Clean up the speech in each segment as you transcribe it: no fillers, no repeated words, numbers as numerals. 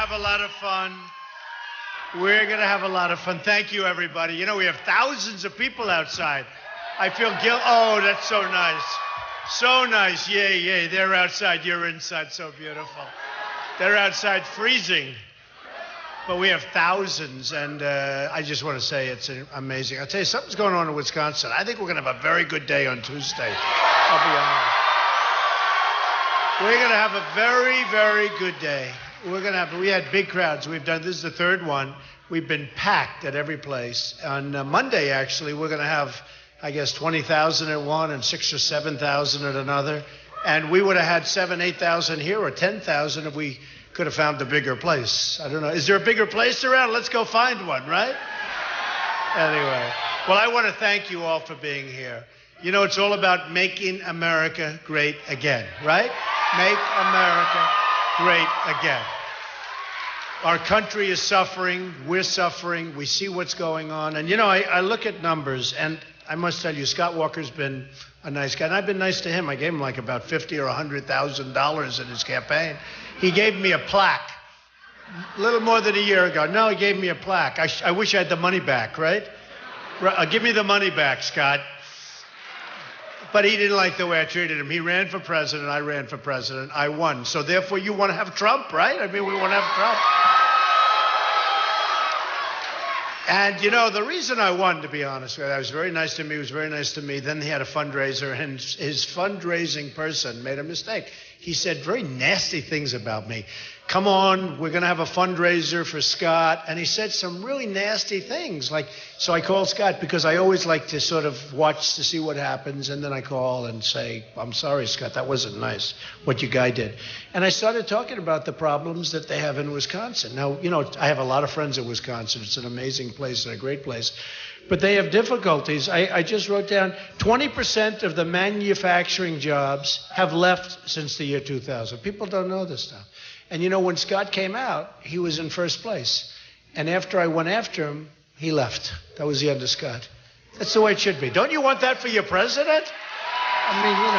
have a lot of fun. We're going to have a lot of fun. Thank you, everybody. You know, we have thousands of people outside. I feel guilty. Oh, that's so nice. So nice. Yay, yay. They're outside. You're inside. So beautiful. They're outside freezing. But we have thousands, and I just want to say it's amazing. I'll tell you, something's going on in Wisconsin. I think we're going to have a very good day on Tuesday. I'll be honest. We're going to have a very, very good day. We had big crowds. This is the third one. We've been packed at every place. On Monday, actually, we're going to have, I guess, 20,000 at one and 6,000 or 7,000 at another. And we would have had 7,000, 8,000 here or 10,000 if we could have found a bigger place. I don't know. Is there a bigger place around? Let's go find one, right? Anyway, well, I want to thank you all for being here. You know, it's all about making America great again, right? Make America great again. Our country is suffering. We're suffering. We see what's going on. And, you know, I look at numbers, and I must tell you, Scott Walker's been a nice guy. And I've been nice to him. I gave him like about $50,000 or $100,000 in his campaign. He gave me a plaque a little more than a year ago. No, he gave me a plaque. I wish I had the money back, right? Give me the money back, Scott. But he didn't like the way I treated him. He ran for president. I ran for president. I won. So therefore, you want to have Trump, right? I mean, we want to have Trump. And, you know, the reason I won, to be honest with you, I was very nice to me. He was very nice to me. Then he had a fundraiser, and his fundraising person made a mistake. He said very nasty things about me. Come on, we're going to have a fundraiser for Scott. And he said some really nasty things. So I called Scott because I always like to sort of watch to see what happens. And then I call and say, I'm sorry, Scott, that wasn't nice, what your guy did. And I started talking about the problems that they have in Wisconsin. Now, you know, I have a lot of friends in Wisconsin. It's an amazing place and a great place. But they have difficulties. I just wrote down 20% of the manufacturing jobs have left since the year 2000. People don't know this stuff. And, you know, when Scott came out, he was in first place. And after I went after him, he left. That was the end of Scott. That's the way it should be. Don't you want that for your president? I mean, you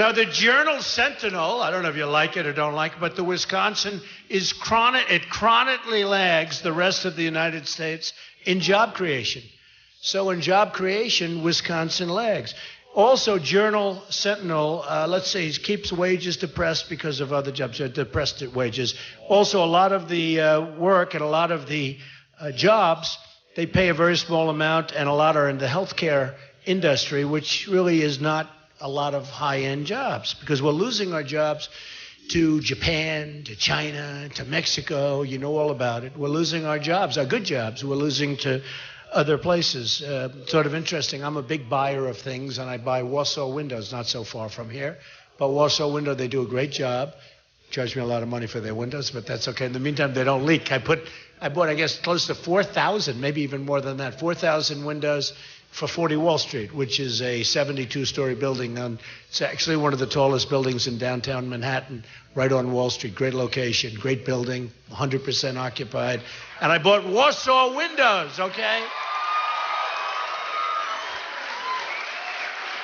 know. Now, the Journal Sentinel, I don't know if you like it or don't like it, but the Wisconsin is chronically lags the rest of the United States in job creation. So in job creation, Wisconsin lags. Also, Journal Sentinel, let's say, keeps wages depressed because of other jobs, depressed wages. Also, a lot of the work and a lot of the jobs, they pay a very small amount, and a lot are in the healthcare industry, which really is not a lot of high-end jobs, because we're losing our jobs to Japan, to China, to Mexico. You know all about it. We're losing our jobs, our good jobs. We're losing to other places. Sort of interesting. I'm a big buyer of things, and I buy Warsaw Windows, not so far from here. But Warsaw Window, they do a great job. Charge me a lot of money for their windows, but that's okay. In the meantime, they don't leak. I bought, I guess, close to 4,000, maybe even more than that, 4,000 windows for 40 Wall Street, which is a 72-story building. It's actually one of the tallest buildings in downtown Manhattan, right on Wall Street. Great location, great building, 100% occupied. And I bought Warsaw Windows, okay?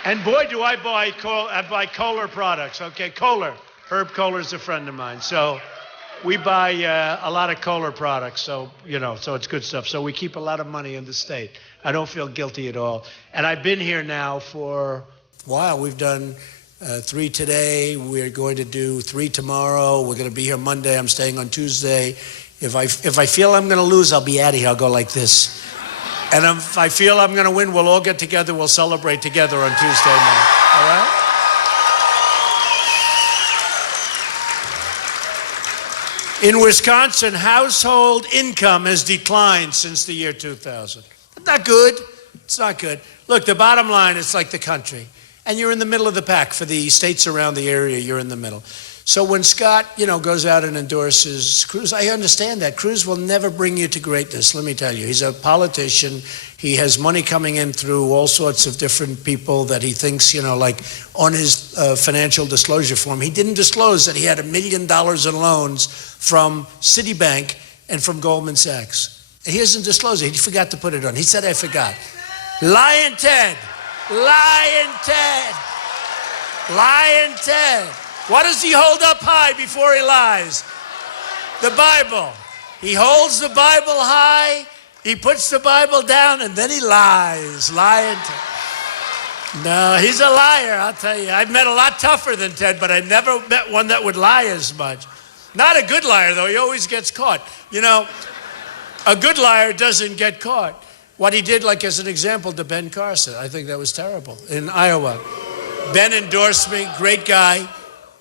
And boy, do I buy Kohler products, okay? Kohler. Herb Kohler is a friend of mine. So we buy a lot of Kohler products, so, you know, so it's good stuff. So we keep a lot of money in the state. I don't feel guilty at all. And I've been here now for a while. We've done 3 today. We're going to do 3 tomorrow. We're going to be here Monday. I'm staying on Tuesday. If I feel I'm going to lose, I'll be out of here. I'll go like this. And if I feel I'm going to win, we'll all get together. We'll celebrate together on Tuesday night. All right? In Wisconsin, household income has declined since the year 2000. Not good. It's not good. Look, the bottom line, it's like the country. And you're in the middle of the pack. For the states around the area, you're in the middle. So when Scott, you know, goes out and endorses Cruz, I understand that. Cruz will never bring you to greatness, let me tell you. He's a politician. He has money coming in through all sorts of different people that he thinks, you know, like on his financial disclosure form. He didn't disclose that he had $1 million in loans from Citibank and from Goldman Sachs. He hasn't disclosed it. He forgot to put it on. He said, I forgot. Lying Ted. Lying Ted. Lying Ted. What does he hold up high before he lies? The Bible. He holds the Bible high, he puts the Bible down, and then he lies. No, he's a liar, I'll tell you. I've met a lot tougher than Ted, but I never met one that would lie as much. Not a good liar, though. He always gets caught. You know, a good liar doesn't get caught. What he did, like as an example, to Ben Carson, I think that was terrible, in Iowa. Ben endorsed me, great guy,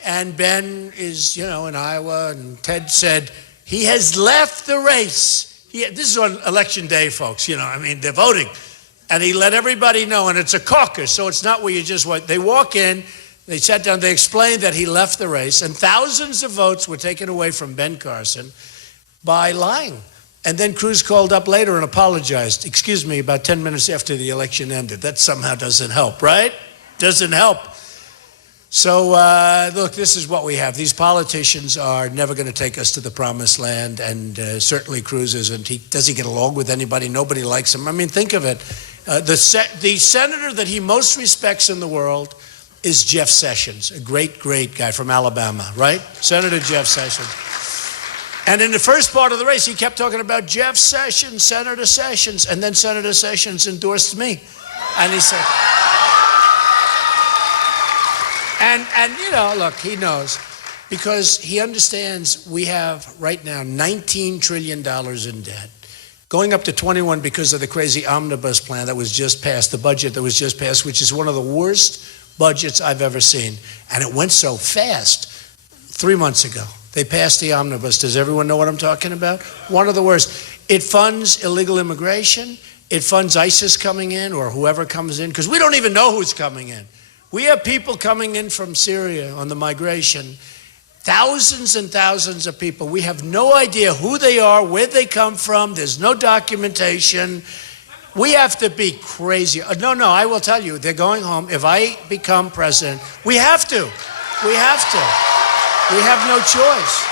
and Ben is, you know, in Iowa, and Ted said, he has left the race. This is on election day, folks, you know, I mean, they're voting. And he let everybody know, and it's a caucus, so it's not where you just wait. They walk in, they sat down, they explained that he left the race, and thousands of votes were taken away from Ben Carson by lying. And then Cruz called up later and apologized. Excuse me, about 10 minutes after the election ended. That somehow doesn't help, right? Doesn't help. So, look, this is what we have. These politicians are never going to take us to the promised land, and certainly Cruz isn't. He doesn't get along with anybody. Nobody likes him. I mean, think of it. The senator that he most respects in the world is Jeff Sessions, a great, great guy from Alabama, right? Senator Jeff Sessions. And in the first part of the race, he kept talking about Jeff Sessions, Senator Sessions, and then Senator Sessions endorsed me. And he said, and you know, look, he knows, because he understands we have right now $19 trillion in debt, going up to 21 because of the crazy omnibus plan that was just passed, the budget that was just passed, which is one of the worst budgets I've ever seen. And it went so fast 3 months ago. They passed the omnibus. Does everyone know what I'm talking about? One of the worst. It funds illegal immigration. It funds ISIS coming in, or whoever comes in, because we don't even know who's coming in. We have people coming in from Syria on the migration, thousands and thousands of people. We have no idea who they are, where they come from. There's no documentation. We have to be crazy. No, I will tell you, they're going home. If I become president, we have to. We have to. We have no choice.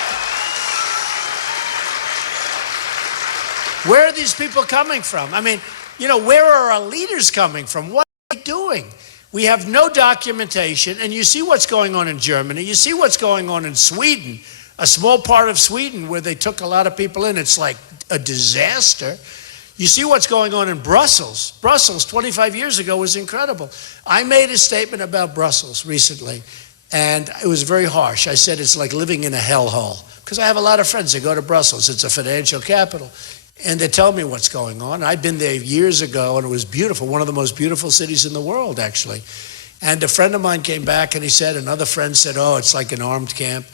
Where are these people coming from? I mean, you know, where are our leaders coming from? What are they doing? We have no documentation, and you see what's going on in Germany. You see what's going on in Sweden, a small part of Sweden where they took a lot of people in. It's like a disaster. You see what's going on in Brussels. Brussels, 25 years ago, was incredible. I made a statement about Brussels recently, and it was very harsh. I said it's like living in a hellhole, because I have a lot of friends that go to Brussels. It's a financial capital. And they tell me what's going on. I've been there years ago, and it was beautiful, one of the most beautiful cities in the world, actually. And a friend of mine came back, and he said, another friend said, oh, it's like an armed camp.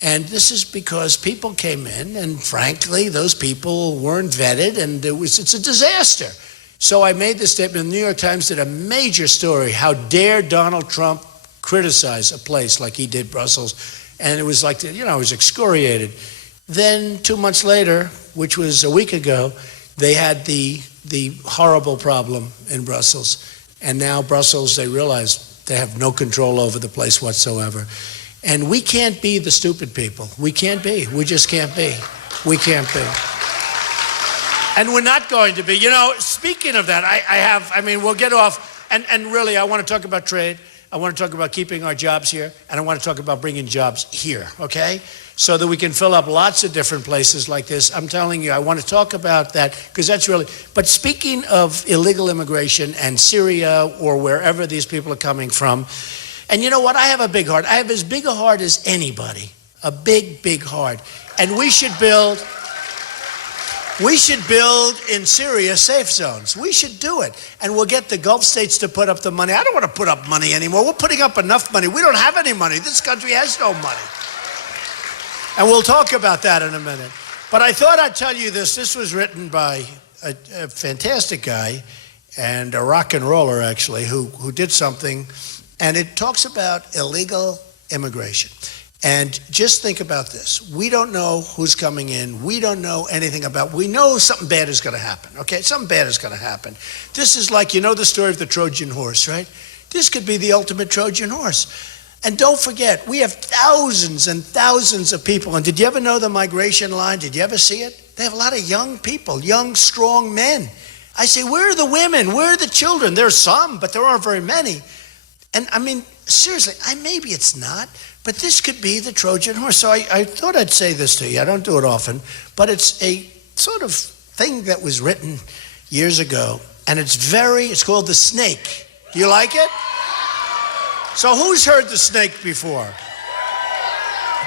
And this is because people came in, and frankly, those people weren't vetted, and it's a disaster. So I made this statement. The New York Times did a major story. How dare Donald Trump criticize a place like he did Brussels? And it was like, you know, I was excoriated. Then 2 months later, which was a week ago, they had the horrible problem in Brussels. And now Brussels, they realize they have no control over the place whatsoever. And we can't be the stupid people. We can't be. We just can't be. We can't be. And we're not going to be. You know, speaking of that, I mean, we'll get off. And really, I want to talk about trade. I want to talk about keeping our jobs here. And I want to talk about bringing jobs here, okay? So that we can fill up lots of different places like this. I'm telling you, I want to talk about that, because that's really, but speaking of illegal immigration and Syria or wherever these people are coming from, and you know what, I have a big heart. I have as big a heart as anybody, a big, big heart. And we should build in Syria safe zones. We should do it. And we'll get the Gulf states to put up the money. I don't want to put up money anymore. We're putting up enough money. We don't have any money. This country has no money. And we'll talk about that in a minute. But I thought I'd tell you this. This was written by a fantastic guy, and a rock and roller, actually, who did something. And it talks about illegal immigration. And just think about this. We don't know who's coming in. We don't know anything about. We know something bad is going to happen, okay? Something bad is going to happen. This is like, you know the story of the Trojan horse, right? This could be the ultimate Trojan horse. And don't forget, we have thousands and thousands of people. And did you ever know the migration line? Did you ever see it? They have a lot of young people, young, strong men. I say, where are the women? Where are the children? There's some, but there aren't very many. And I mean, seriously, maybe it's not, but this could be the Trojan horse. So I thought I'd say this to you. I don't do it often, but it's a sort of thing that was written years ago, and it's called The Snake. Do you like it? So who's heard The Snake before?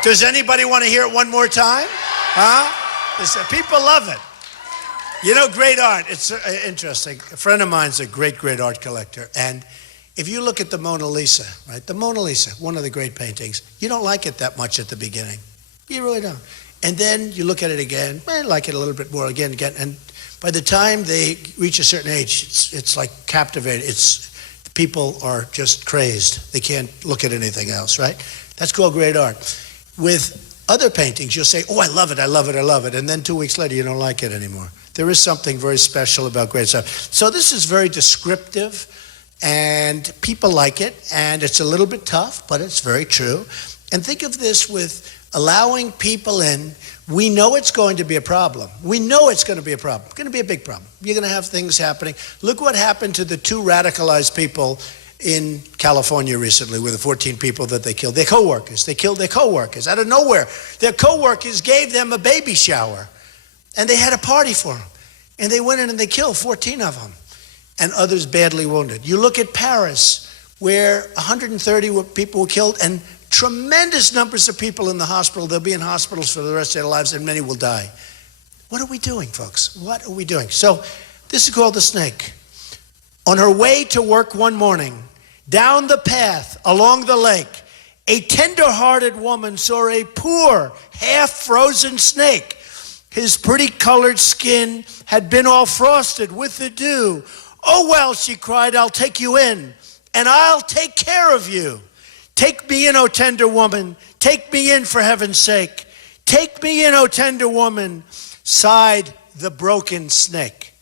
Does anybody want to hear it one more time? Huh? People love it. You know, great art. It's interesting. A friend of mine's a great art collector. And if you look at the Mona Lisa, right? The Mona Lisa, one of the great paintings, you don't like it that much at the beginning. You really don't. And then you look at it again, like it a little bit more again. And by the time they reach a certain age, it's like captivated. People are just crazed. They can't look at anything else, right? That's called great art. With other paintings, you'll say, oh, I love it, I love it, I love it. And then 2 weeks later, you don't like it anymore. There is something very special about great stuff. So this is very descriptive, and people like it, and it's a little bit tough, but it's very true. And think of this with allowing people in. We know it's going to be a problem. We know it's going to be a problem. It's going to be a big problem. You're going to have things happening. Look what happened to the 2 radicalized people in California recently with the 14 people that they killed. Their co-workers. They killed their co-workers out of nowhere. Their co-workers gave them a baby shower, and they had a party for them. And they went in and they killed 14 of them, and others badly wounded. You look at Paris, where 130 people were killed, and tremendous numbers of people in the hospital. They'll be in hospitals for the rest of their lives, and many will die. What are we doing, folks? What are we doing? So this is called The Snake. On her way to work one morning, down the path along the lake, a tender-hearted woman saw a poor, half-frozen snake. His pretty colored skin had been all frosted with the dew. Oh, well, she cried, I'll take you in, and I'll take care of you. Take me in, O tender woman. Take me in, for heaven's sake. Take me in, O tender woman, sighed the broken snake.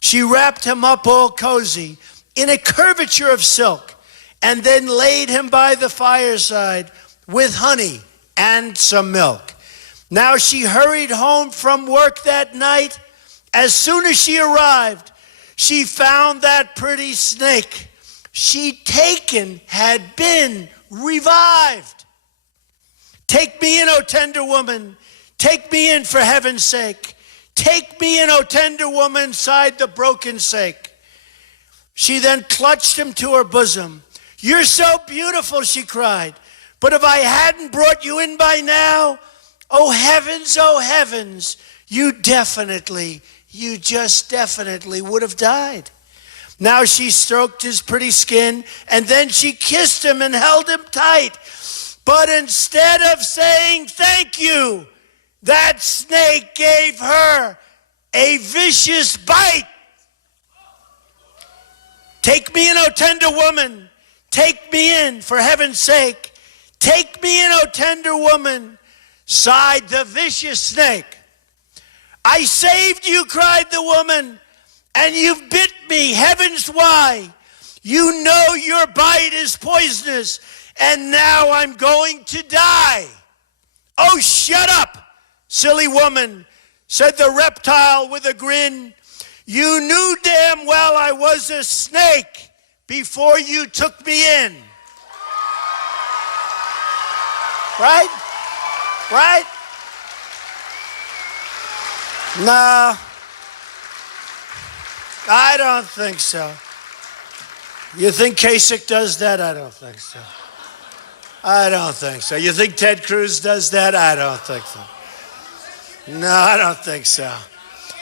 She wrapped him up all cozy in a curvature of silk, and then laid him by the fireside with honey and some milk. Now she hurried home from work that night. As soon as she arrived, she found that pretty snake she'd taken had been revived. Take me in, O tender woman. Take me in, for heaven's sake. Take me in, O tender woman, sighed the broken snake. She then clutched him to her bosom. You're so beautiful, she cried. But if I hadn't brought you in by now, oh heavens, you just definitely would have died. Now she stroked his pretty skin, and then she kissed him and held him tight. But instead of saying thank you, that snake gave her a vicious bite. Take me in, O tender woman. Take me in, for heaven's sake. Take me in, O tender woman, sighed the vicious snake. I saved you, cried the woman, and you've bit me. Heavens, why? You know your bite is poisonous, and now I'm going to die. Oh, shut up, silly woman, said the reptile with a grin. You knew damn well I was a snake before you took me in. Right? Right? No, I don't think so. You think Kasich does that? I don't think so. I don't think so. You think Ted Cruz does that? I don't think so. No, I don't think so.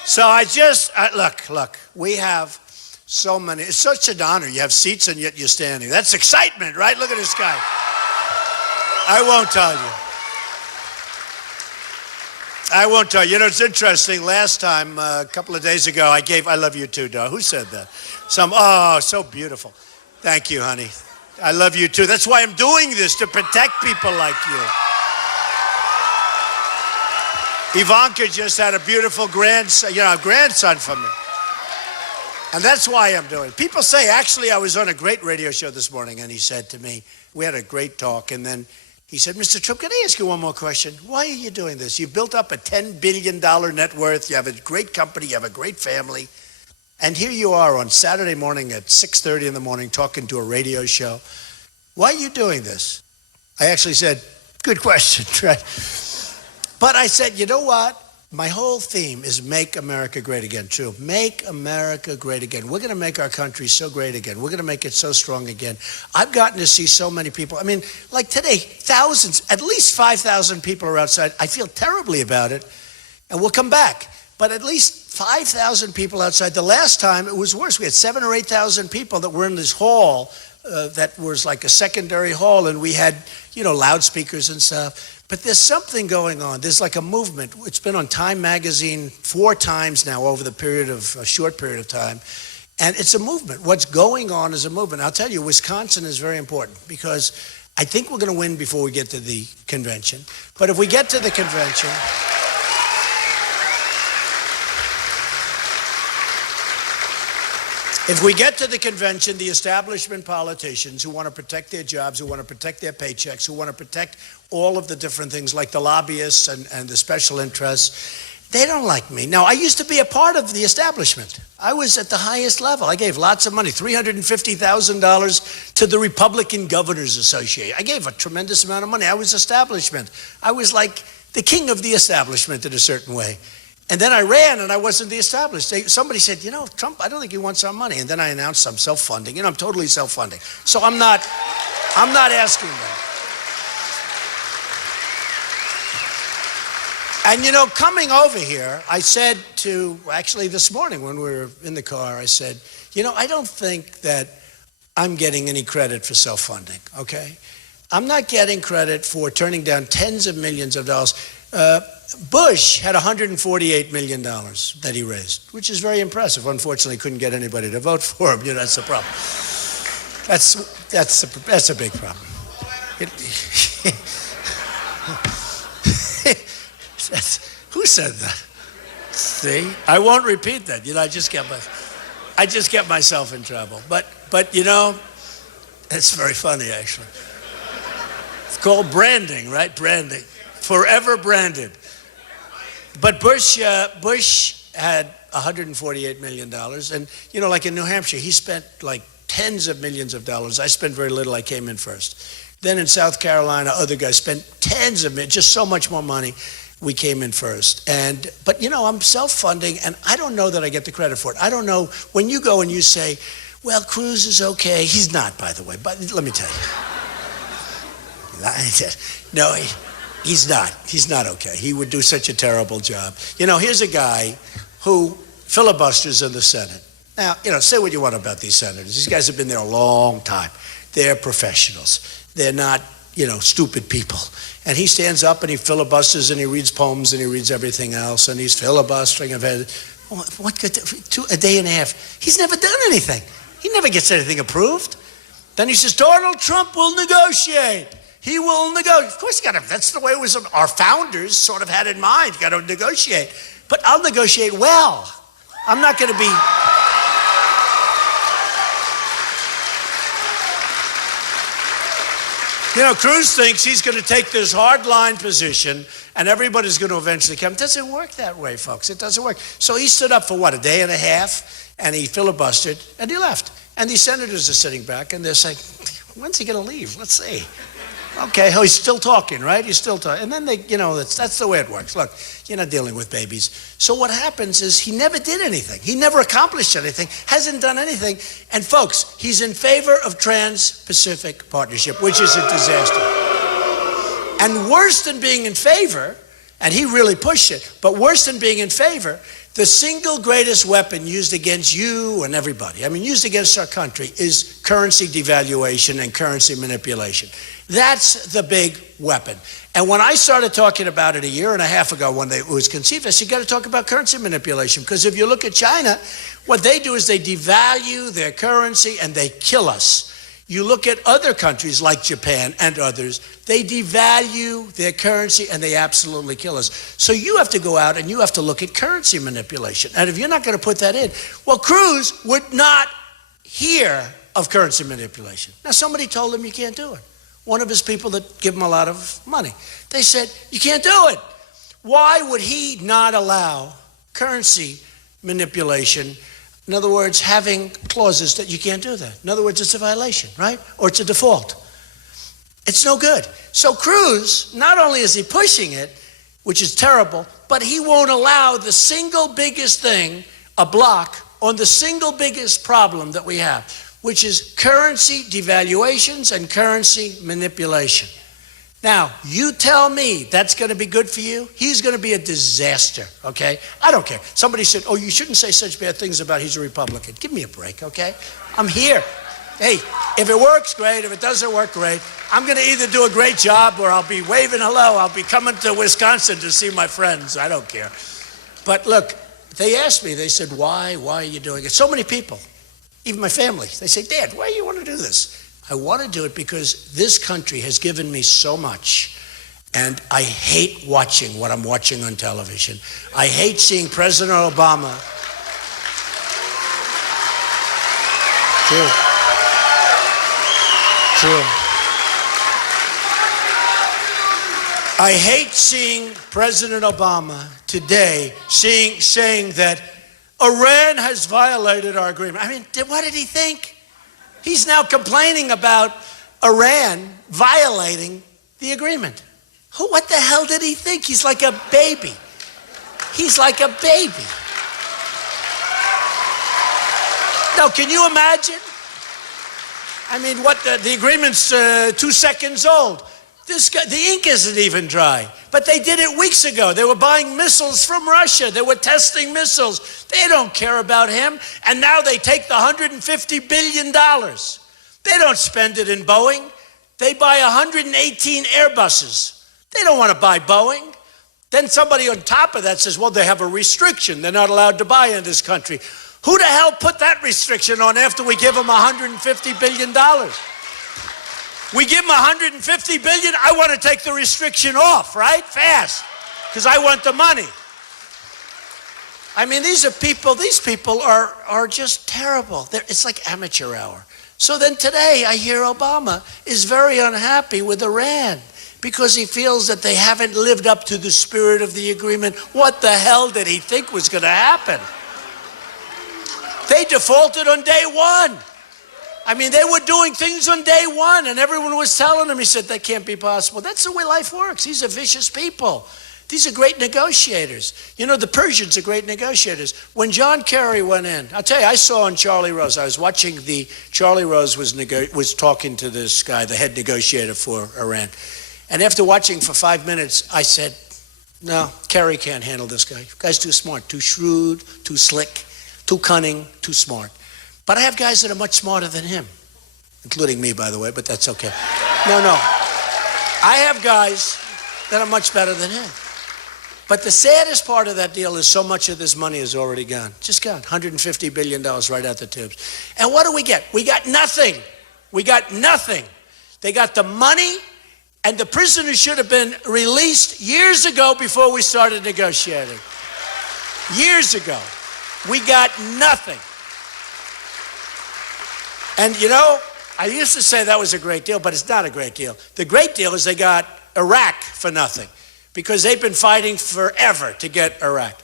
So look, we have so many. It's such an honor. You have seats and yet you're standing. That's excitement, right? Look at this guy. I won't tell you. You know, it's interesting. Last time, a couple of days ago, I love you too, Dar. Who said that? So beautiful. Thank you, honey. I love you too. That's why I'm doing this, to protect people like you. Ivanka just had a beautiful grandson for me. And that's why I'm doing it. People say, actually, I was on a great radio show this morning, and he said to me, we had a great talk, and then he said, Mr. Trump, can I ask you one more question? Why are you doing this? You've built up a $10 billion net worth. You have a great company. You have a great family. And here you are on Saturday morning at 6:30 in the morning talking to a radio show. Why are you doing this? I actually said, good question, right? But I said, you know what? My whole theme is make America great again. True. Make America great again. We're going to make our country so great again. We're going to make it so strong again. I've gotten to see so many people. I mean, like today, thousands, at least 5,000 people are outside. I feel terribly about it. And we'll come back. But at least 5,000 people outside. The last time, it was worse. We had 7,000 or 8,000 people that were in this hall that was like a secondary hall. And we had, loudspeakers and stuff. But there's something going on. There's like a movement. It's been on Time magazine 4 times now over a short period of time. And it's a movement. What's going on is a movement. I'll tell you, Wisconsin is very important because I think we're going to win before we get to the convention. But if we get to the convention... If we get to the convention, the establishment politicians who want to protect their jobs, who want to protect their paychecks, who want to protect all of the different things like the lobbyists and the special interests, they don't like me. Now, I used to be a part of the establishment. I was at the highest level. I gave lots of money, $350,000 to the Republican Governors Association. I gave a tremendous amount of money. I was establishment. I was like the king of the establishment in a certain way. And then I ran and I wasn't the established. Somebody said, Trump, I don't think he wants our money. And then I announced I'm self-funding. I'm totally self-funding. So I'm not asking them. And coming over here, I said actually this morning when we were in the car, I said, I don't think that I'm getting any credit for self-funding, okay? I'm not getting credit for turning down tens of millions of dollars. Bush had $148 million that he raised, which is very impressive. Unfortunately, couldn't get anybody to vote for him. That's the problem. That's a big problem. Who said that? See, I won't repeat that. I just get myself in trouble. But it's very funny actually. It's called branding, right? Branding, forever branded. But Bush had $148 million. And, like in New Hampshire, he spent like tens of millions of dollars. I spent very little. I came in first. Then in South Carolina, other guys spent tens of millions, just so much more money. We came in first. But I'm self-funding, and I don't know that I get the credit for it. I don't know. When you go and you say, well, Cruz is okay. He's not, by the way. But let me tell you. No, he's not. He's not okay. He would do such a terrible job. Here's a guy who filibusters in the Senate. Now, say what you want about these senators. These guys have been there a long time. They're professionals. They're not, stupid people. And he stands up and he filibusters and he reads poems and he reads everything else and he's filibustering. A day and a half. He's never done anything. He never gets anything approved. Then he says, Donald Trump will negotiate. He will negotiate. Of course, that's the way it was. Our founders sort of had in mind. You got to negotiate. But I'll negotiate well. I'm not going to be. Cruz thinks he's going to take this hard-line position and everybody's going to eventually come. It doesn't work that way, folks. It doesn't work. So he stood up for, a day and a half, and he filibustered, and he left. And these senators are sitting back, and they're saying, when's he going to leave? Let's see. Okay, he's still talking, right? He's still talking. And then that's the way it works. Look, you're not dealing with babies. So what happens is he never did anything. He never accomplished anything, hasn't done anything. And folks, he's in favor of Trans-Pacific Partnership, which is a disaster. And worse than being in favor, and he really pushed it, but worse than being in favor, the single greatest weapon used against you and everybody, used against our country, is currency devaluation and currency manipulation. That's the big weapon. And when I started talking about it a year and a half ago when it was conceived, I said, you got to talk about currency manipulation. Because if you look at China, what they do is they devalue their currency and they kill us. You look at other countries like Japan and others, they devalue their currency and they absolutely kill us. So you have to go out and you have to look at currency manipulation. And if you're not going to put that in, well, Cruz would not hear of currency manipulation. Now, somebody told him you can't do it. One of his people that give him a lot of money. They said, you can't do it. Why would he not allow currency manipulation? In other words, having clauses that you can't do that. In other words, it's a violation, right? Or it's a default. It's no good. So Cruz, not only is he pushing it, which is terrible, but he won't allow the single biggest thing, a block, on the single biggest problem that we have, which is currency devaluations and currency manipulation. Now, you tell me that's going to be good for you? He's going to be a disaster, okay? I don't care. Somebody said, oh, you shouldn't say such bad things about he's a Republican. Give me a break, okay? I'm here. Hey, if it works, great. If it doesn't work, great. I'm going to either do a great job or I'll be waving hello. I'll be coming to Wisconsin to see my friends. I don't care. But look, they asked me, they said, why are you doing it? So many people, even my family, they say, Dad, why do you want to do this? I want to do it because this country has given me so much, and I hate watching what I'm watching on television. I hate seeing President Obama. True. I hate seeing President Obama today saying that Iran has violated our agreement. I mean, what did he think? He's now complaining about Iran violating the agreement. What the hell did he think? He's like a baby. He's like a baby. Now, can you imagine? I mean, what the agreement's 2 seconds old. This guy, the ink isn't even dry. But they did it weeks ago. They were buying missiles from Russia. They were testing missiles. They don't care about him. And now they take the $150 billion. They don't spend it in Boeing. They buy 118 Airbuses. They don't want to buy Boeing. Then somebody on top of that says, well, they have a restriction. They're not allowed to buy in this country. Who the hell put that restriction on after we give them $150 billion? We give them $150 billion, I want to take the restriction off, right? Fast, because I want the money. I mean, these people are just terrible. It's like amateur hour. So then today I hear Obama is very unhappy with Iran because he feels that they haven't lived up to the spirit of the agreement. What the hell did he think was going to happen? They defaulted on day one. I mean, they were doing things on day one, and everyone was telling him, he said, that can't be possible. That's the way life works. These are vicious people. These are great negotiators. You know, the Persians are great negotiators. When John Kerry went in, I'll tell you, I saw on Charlie Rose, I was watching Charlie Rose was talking to this guy, the head negotiator for Iran. And after watching for 5 minutes, I said, no, Kerry can't handle this guy. The guy's too smart, too shrewd, too slick, too cunning, too smart. But I have guys that are much smarter than him, including me, by the way, but that's okay. No. I have guys that are much better than him. But the saddest part of that deal is so much of this money is already gone. Just gone. $150 billion right out the tubes. And what do we get? We got nothing. We got nothing. They got the money, and the prisoners should have been released years ago before we started negotiating. Years ago. We got nothing. And you know, I used to say that was a great deal, but it's not a great deal. The great deal is they got Iraq for nothing because they've been fighting forever to get Iraq.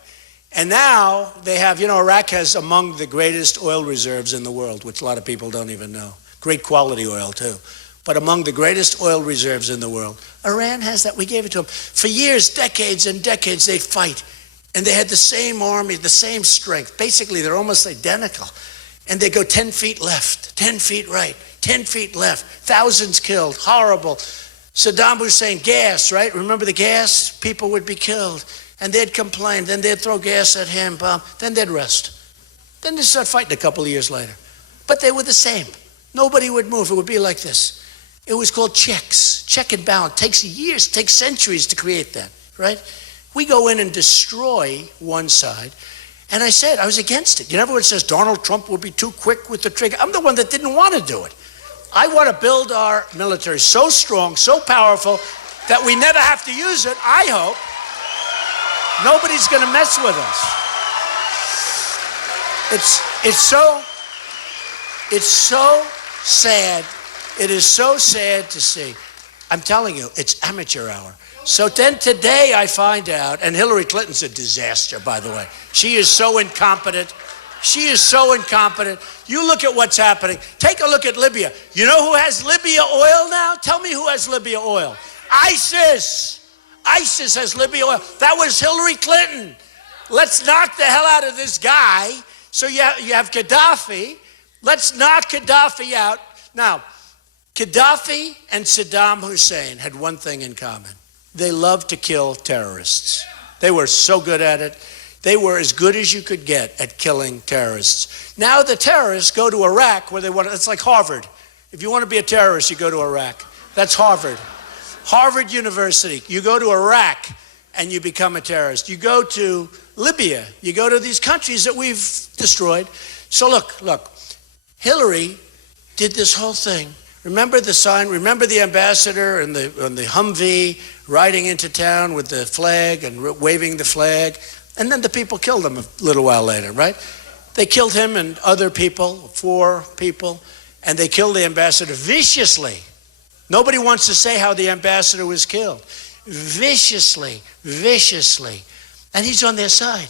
And now they have, you know, Iraq has among the greatest oil reserves in the world, which a lot of people don't even know. Great quality oil too. But among the greatest oil reserves in the world, Iran has that. We gave it to them. For years, decades and decades, they fight. And they had the same army, the same strength. Basically, they're almost identical. And they go 10 feet left, 10 feet right, 10 feet left, thousands killed, horrible. Saddam Hussein, gas, right? Remember the gas? People would be killed. And they'd complain. Then they'd throw gas at him, bomb. Then they'd rest. Then they'd start fighting a couple of years later. But they were the same. Nobody would move. It would be like this. It was called checks, check and balance. Takes years, takes centuries to create that, right? We go in and destroy one side. And I said, I was against it. You know, everyone says Donald Trump will be too quick with the trigger. I'm the one that didn't want to do it. I want to build our military so strong, so powerful, that we never have to use it, I hope. Nobody's going to mess with us. It's so sad. It is so sad to see. I'm telling you, it's amateur hour. So then today I find out, and Hillary Clinton's a disaster, by the way. She is so incompetent. She is so incompetent. You look at what's happening. Take a look at Libya. You know who has Libya oil now? Tell me who has Libya oil. ISIS. ISIS has Libya oil. That was Hillary Clinton. Let's knock the hell out of this guy. So you have Gaddafi. Let's knock Gaddafi out. Now, Gaddafi and Saddam Hussein had one thing in common. They loved to kill terrorists. They were so good at it. They were as good as you could get at killing terrorists. Now the terrorists go to Iraq where they want to, it's like Harvard. If you want to be a terrorist, you go to Iraq. That's Harvard. Harvard University. You go to Iraq and you become a terrorist. You go to Libya. You go to these countries that we've destroyed. So look, Hillary did this whole thing. Remember the sign? Remember the ambassador and the Humvee riding into town with the flag and waving the flag? And then the people killed him a little while later, right? They killed him and other people, 4 people, and they killed the ambassador viciously. Nobody wants to say how the ambassador was killed. Viciously. And he's on their side.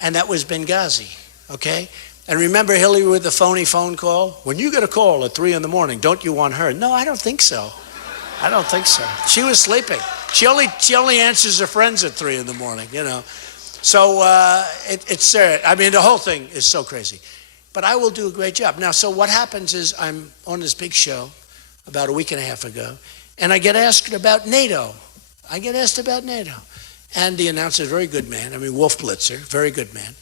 And that was Benghazi, okay? And remember Hillary with the phony phone call? When you get a call at 3 a.m, don't you want her? No, I don't think so. She was sleeping. She only answers her friends at 3 a.m, you know. So it's I mean, the whole thing is so crazy. But I will do a great job. Now, so what happens is I'm on this big show about a week and a half ago, and I get asked about NATO. And the announcer, very good man, Wolf Blitzer, very good man.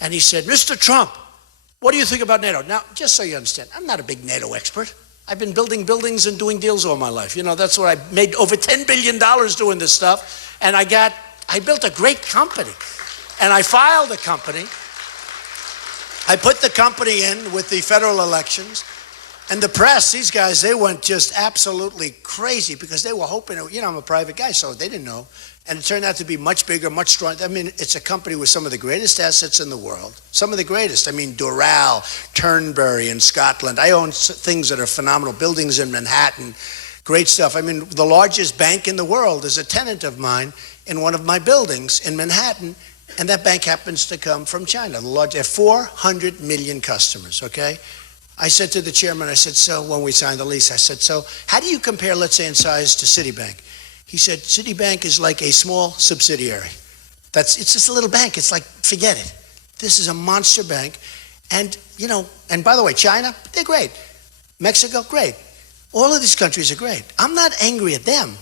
And he said, Mr. Trump, what do you think about NATO? Now, just so you understand, I'm not a big NATO expert. I've been building buildings and doing deals all my life. You know, that's what I made over $10 billion doing this stuff. And I built a great company. And I filed a company. I put the company in with the federal elections. And the press, these guys, they went just absolutely crazy because they were hoping, you know, I'm a private guy, so they didn't know. And it turned out to be much bigger, much stronger. I mean, it's a company with some of the greatest assets in the world. Some of the greatest. Doral, Turnberry in Scotland. I own things that are phenomenal. Buildings in Manhattan. Great stuff. The largest bank in the world is a tenant of mine in one of my buildings in Manhattan. And that bank happens to come from China. They have 400 million customers, okay? I said to the chairman, so when we signed the lease, I said, so how do you compare, let's say, in size to Citibank? He said, Citibank is like a small subsidiary. It's just a little bank. It's like, forget it. This is a monster bank. And, you know, and by the way, China, they're great. Mexico, great. All of these countries are great. I'm not angry at them.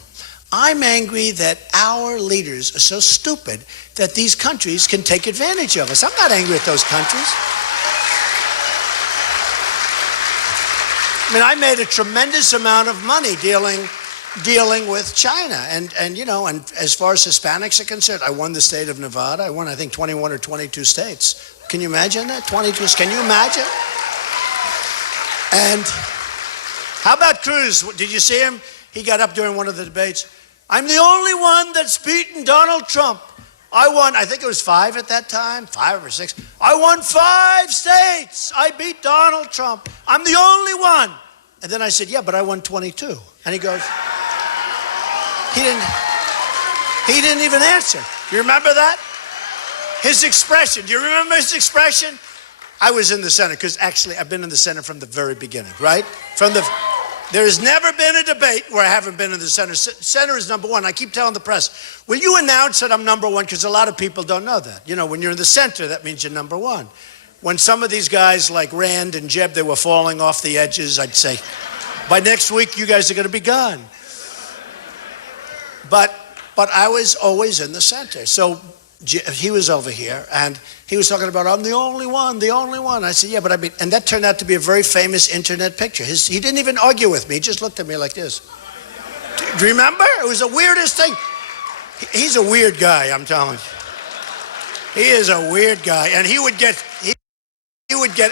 I'm angry that our leaders are so stupid that these countries can take advantage of us. I'm not angry at those countries. I made a tremendous amount of money dealing with China. And you know, and as far as Hispanics are concerned, I won the state of Nevada. I won, I think, 21 or 22 states. Can you imagine that? 22, can you imagine? And how about Cruz? Did you see him? He got up during one of the debates. I'm the only one that's beaten Donald Trump. I won, I think it was 5 at that time, 5 or 6. I won 5 states. I beat Donald Trump. I'm the only one. And then I said, yeah, but I won 22. And he goes, he didn't even answer. You remember that? His expression. Do you remember his expression? I was in the Senate, because actually I've been in the Senate from the very beginning, right? There has never been a debate where I haven't been in the Senate. Senate is number one. I keep telling the press, will you announce that I'm number one? Because a lot of people don't know that. You know, when you're in the center, that means you're number one. When some of these guys like Rand and Jeb, they were falling off the edges, I'd say, by next week, you guys are going to be gone. But I was always in the center. So he was over here, and he was talking about, I'm the only one. I said, yeah, but and that turned out to be a very famous internet picture. He didn't even argue with me. He just looked at me like this. Do you remember? It was the weirdest thing. He's a weird guy, I'm telling you. He is a weird guy, and he would get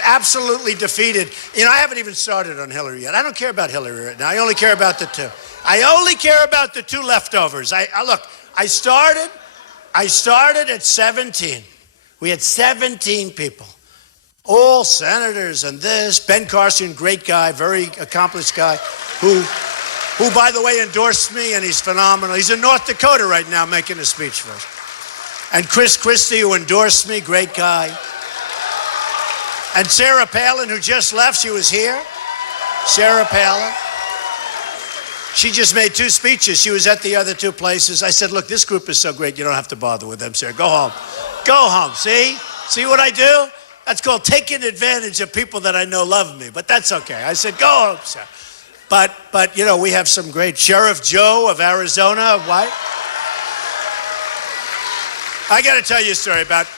absolutely defeated. You know, I haven't even started on Hillary yet. I don't care about Hillary right now. I only care about the two. I only care about the 2 leftovers. I started at 17. We had 17 people, all senators and this. Ben Carson, great guy, very accomplished guy, who, by the way, endorsed me, and he's phenomenal. He's in North Dakota right now making a speech for us. And Chris Christie, who endorsed me, great guy. And Sarah Palin, who just left, she was here. Sarah Palin. She just made 2 speeches. She was at the other 2 places. I said, look, this group is so great, you don't have to bother with them, Sarah. Go home. Go home. See? See what I do? That's called taking advantage of people that I know love me. But that's okay. I said, go home, Sarah. But you know, we have some great Sheriff Joe of Arizona. What? I got to tell you a story about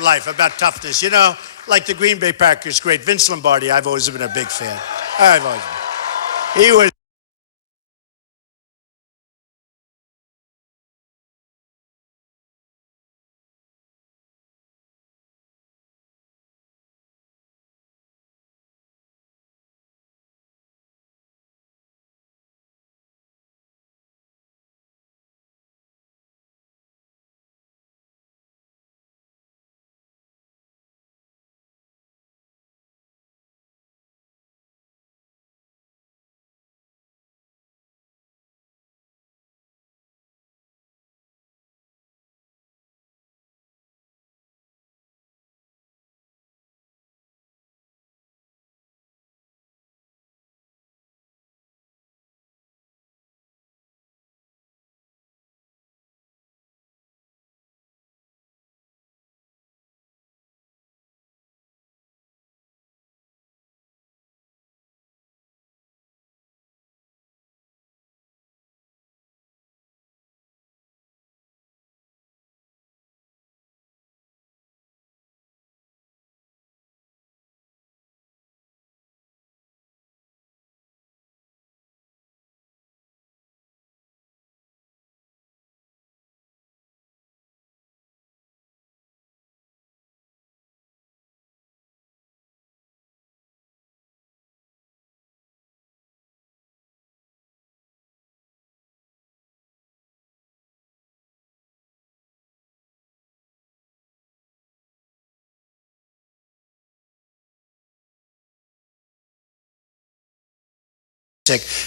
life, about toughness. You know, like the Green Bay Packers, great Vince Lombardi. I've always been a big fan. I've always been. He was.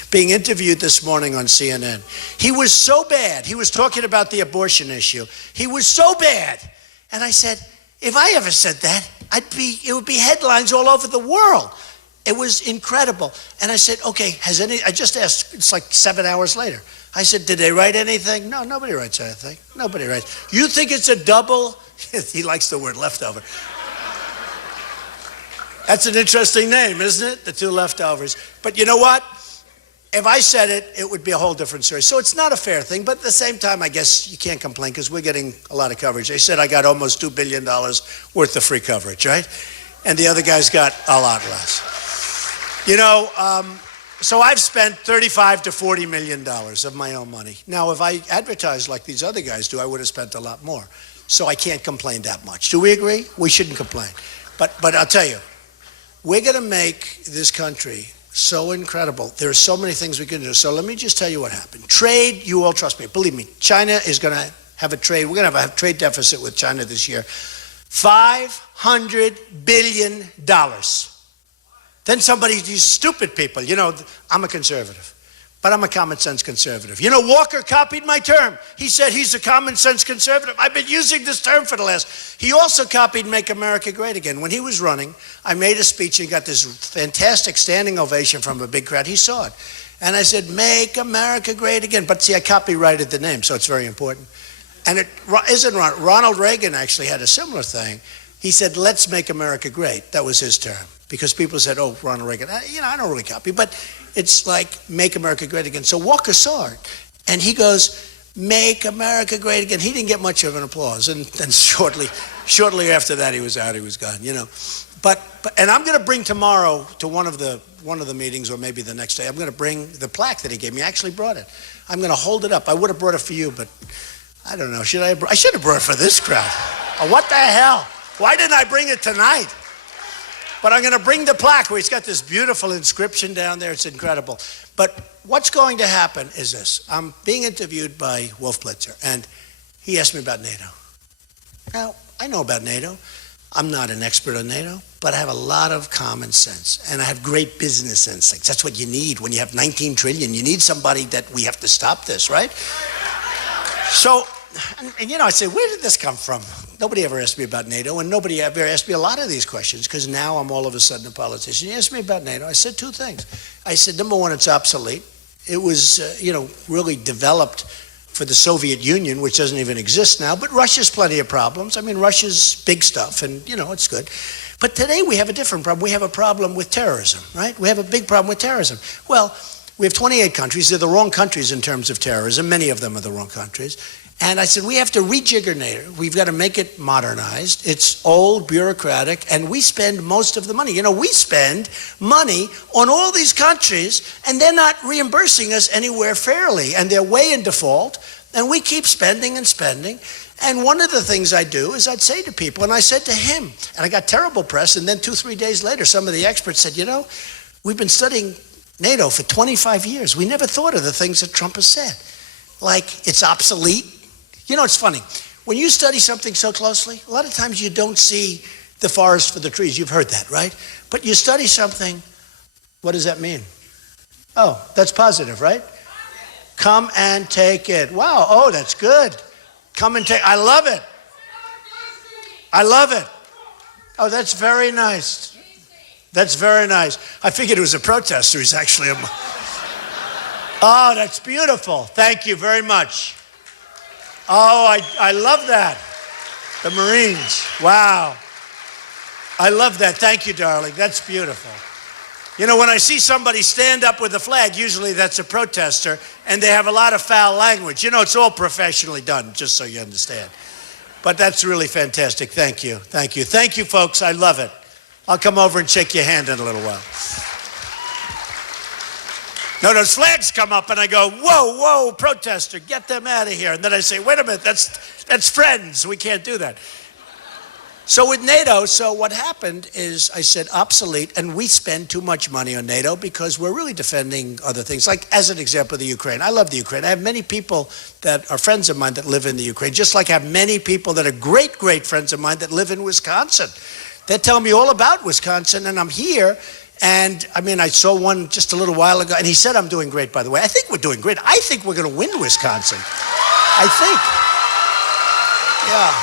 Being interviewed this morning on CNN. He was so bad. He was talking about the abortion issue. He was so bad. And I said, if I ever said that, it would be headlines all over the world. It was incredible. And I said, okay, I just asked, it's like 7 hours later. I said, did they write anything? No, nobody writes anything. Nobody writes. You think it's a double? He likes the word leftover. That's an interesting name, isn't it? The 2 leftovers. But you know what? If I said it, it would be a whole different story. So it's not a fair thing, but at the same time, I guess you can't complain because we're getting a lot of coverage. They said I got almost $2 billion worth of free coverage, right? And the other guys got a lot less. You know, so I've spent $35 to $40 million of my own money. Now, if I advertised like these other guys do, I would have spent a lot more. So I can't complain that much. Do we agree? We shouldn't complain. But I'll tell you, we're going to make this country so incredible. There are so many things we can do. So let me just tell you what happened. Trade, you all trust me. Believe me, China is going to have a trade. We're going to have a trade deficit with China this year. $500 billion. Then these stupid people, you know, I'm a conservative, but I'm a common sense conservative. You know, Walker copied my term. He said he's a common sense conservative. I've been using this term for the last. He also copied Make America Great Again. When he was running, I made a speech and got this fantastic standing ovation from a big crowd. He saw it. And I said, Make America Great Again. But see, I copyrighted the name, so it's very important. And it isn't Ronald Reagan actually had a similar thing. He said, let's make America great. That was his term. Because people said, oh, Ronald Reagan. You know, I don't really copy, but it's like Make America Great Again. So Walker saw it, and he goes, Make America Great Again. He didn't get much of an applause, and then shortly after that, he was out. He was gone. You know, and I'm going to bring tomorrow to one of the meetings, or maybe the next day. I'm going to bring the plaque that he gave me. I actually brought it. I'm going to hold it up. I would have brought it for you, but I don't know. I should have brought it for this crowd. Oh, what the hell? Why didn't I bring it tonight? But I'm going to bring the plaque where he's got this beautiful inscription down there. It's incredible. But what's going to happen is this. I'm being interviewed by Wolf Blitzer, and he asked me about NATO. Now, I know about NATO. I'm not an expert on NATO, but I have a lot of common sense, and I have great business instincts. That's what you need when you have 19 trillion. You need somebody that we have to stop this, right? So and I said, where did this come from? Nobody ever asked me about NATO, and nobody ever asked me a lot of these questions, because now I'm all of a sudden a politician. You asked me about NATO. I said two things. I said, number one, it's obsolete. It was, really developed for the Soviet Union, which doesn't even exist now, but Russia's plenty of problems. I mean, Russia's big stuff, and, it's good. But today we have a different problem. We have a problem with terrorism, right? We have a big problem with terrorism. Well, we have 28 countries. They're the wrong countries in terms of terrorism. Many of them are the wrong countries. And I said, we have to rejigger NATO. We've got to make it modernized. It's old, bureaucratic, and we spend most of the money. We spend money on all these countries, and they're not reimbursing us anywhere fairly, and they're way in default, and we keep spending and spending. And one of the things I do is I'd say to people, and I said to him, and I got terrible press, and then 2-3 days later, some of the experts said, we've been studying NATO for 25 years. We never thought of the things that Trump has said. Like, it's obsolete. It's funny. When you study something so closely, a lot of times you don't see the forest for the trees. You've heard that, right? But you study something, what does that mean? Oh, that's positive, right? Come and take it. Wow, oh, that's good. Come and take, I love it. I love it. Oh, that's very nice. That's very nice. I figured it was a protester. He's actually a... Oh, that's beautiful. Thank you very much. Oh, I love that. The Marines. Wow. I love that. Thank you, darling. That's beautiful. When I see somebody stand up with a flag, usually that's a protester, and they have a lot of foul language. It's all professionally done, just so you understand. But that's really fantastic. Thank you. Thank you. Thank you, folks. I love it. I'll come over and shake your hand in a little while. No, those flags come up and I go, whoa, protester, get them out of here. And then I say, wait a minute, that's friends. We can't do that. So with NATO, what happened is I said obsolete, and we spend too much money on NATO because we're really defending other things. Like, as an example, the Ukraine. I love the Ukraine. I have many people that are friends of mine that live in the Ukraine, just like I have many people that are great, great friends of mine that live in Wisconsin. They're telling me all about Wisconsin, and I'm here. And I saw one just a little while ago, and he said I'm doing great, by the way. I think we're doing great. I think we're going to win Wisconsin. I think. Yeah.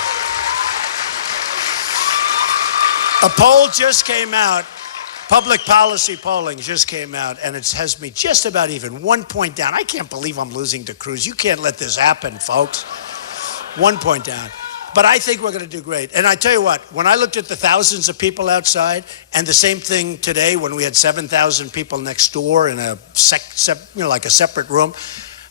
A poll just came out. Public policy polling just came out, and it has me just about even, 1 point down. I can't believe I'm losing to Cruz. You can't let this happen, folks. 1 point down. But I think we're going to do great. And I tell you what, when I looked at the thousands of people outside, and the same thing today when we had 7,000 people next door in a like a separate room,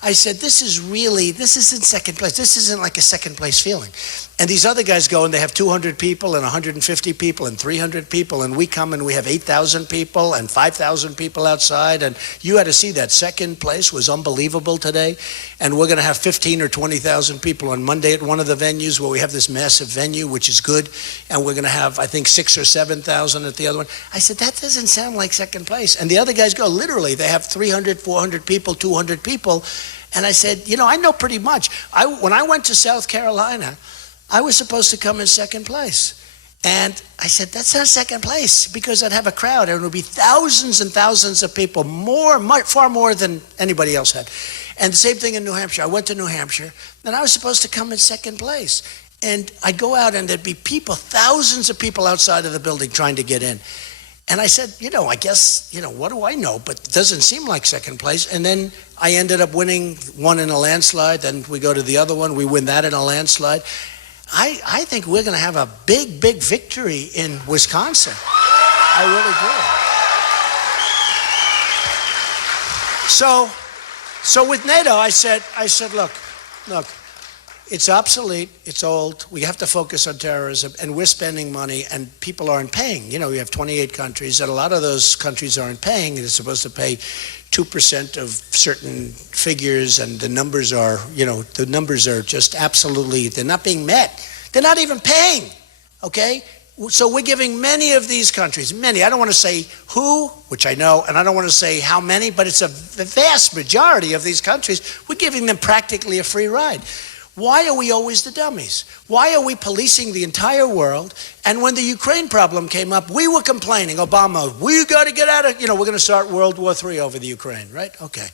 I said, this isn't second place. This isn't like a second place feeling. And these other guys go and they have 200 people and 150 people and 300 people, and we come and we have 8,000 people and 5,000 people outside. And you had to see that second place was unbelievable today. And we're going to have 15 or 20,000 people on Monday at one of the venues where we have this massive venue, which is good. And we're going to have, I think, 6,000 or 7,000 at the other one. I said, that doesn't sound like second place. And the other guys go, literally, they have 300, 400 people, 200 people. And I said, I know pretty much. When I went to South Carolina, I was supposed to come in second place. And I said, that's not second place, because I'd have a crowd and it would be thousands and thousands of people, far more than anybody else had. And the same thing in New Hampshire. I went to New Hampshire and I was supposed to come in second place. And I'd go out and there'd be people, thousands of people outside of the building trying to get in. And I said, I guess, what do I know? But it doesn't seem like second place. And then I ended up winning one in a landslide. Then we go to the other one. We win that in a landslide. I think we're going to have a big, big victory in Wisconsin. I really do. So with NATO, I said, look, it's obsolete, it's old, we have to focus on terrorism, and we're spending money, and people aren't paying. We have 28 countries, and a lot of those countries aren't paying. They're supposed to pay 2% of certain figures, and the numbers are just absolutely, they're not being met. They're not even paying, okay? So we're giving many of these countries, I don't want to say who, which I know, and I don't want to say how many, but it's the vast majority of these countries, we're giving them practically a free ride. Why are we always the dummies? Why are we policing the entire world? And when the Ukraine problem came up, we were complaining, Obama, we got to get out of, we're going to start World War III over the Ukraine, right? Okay.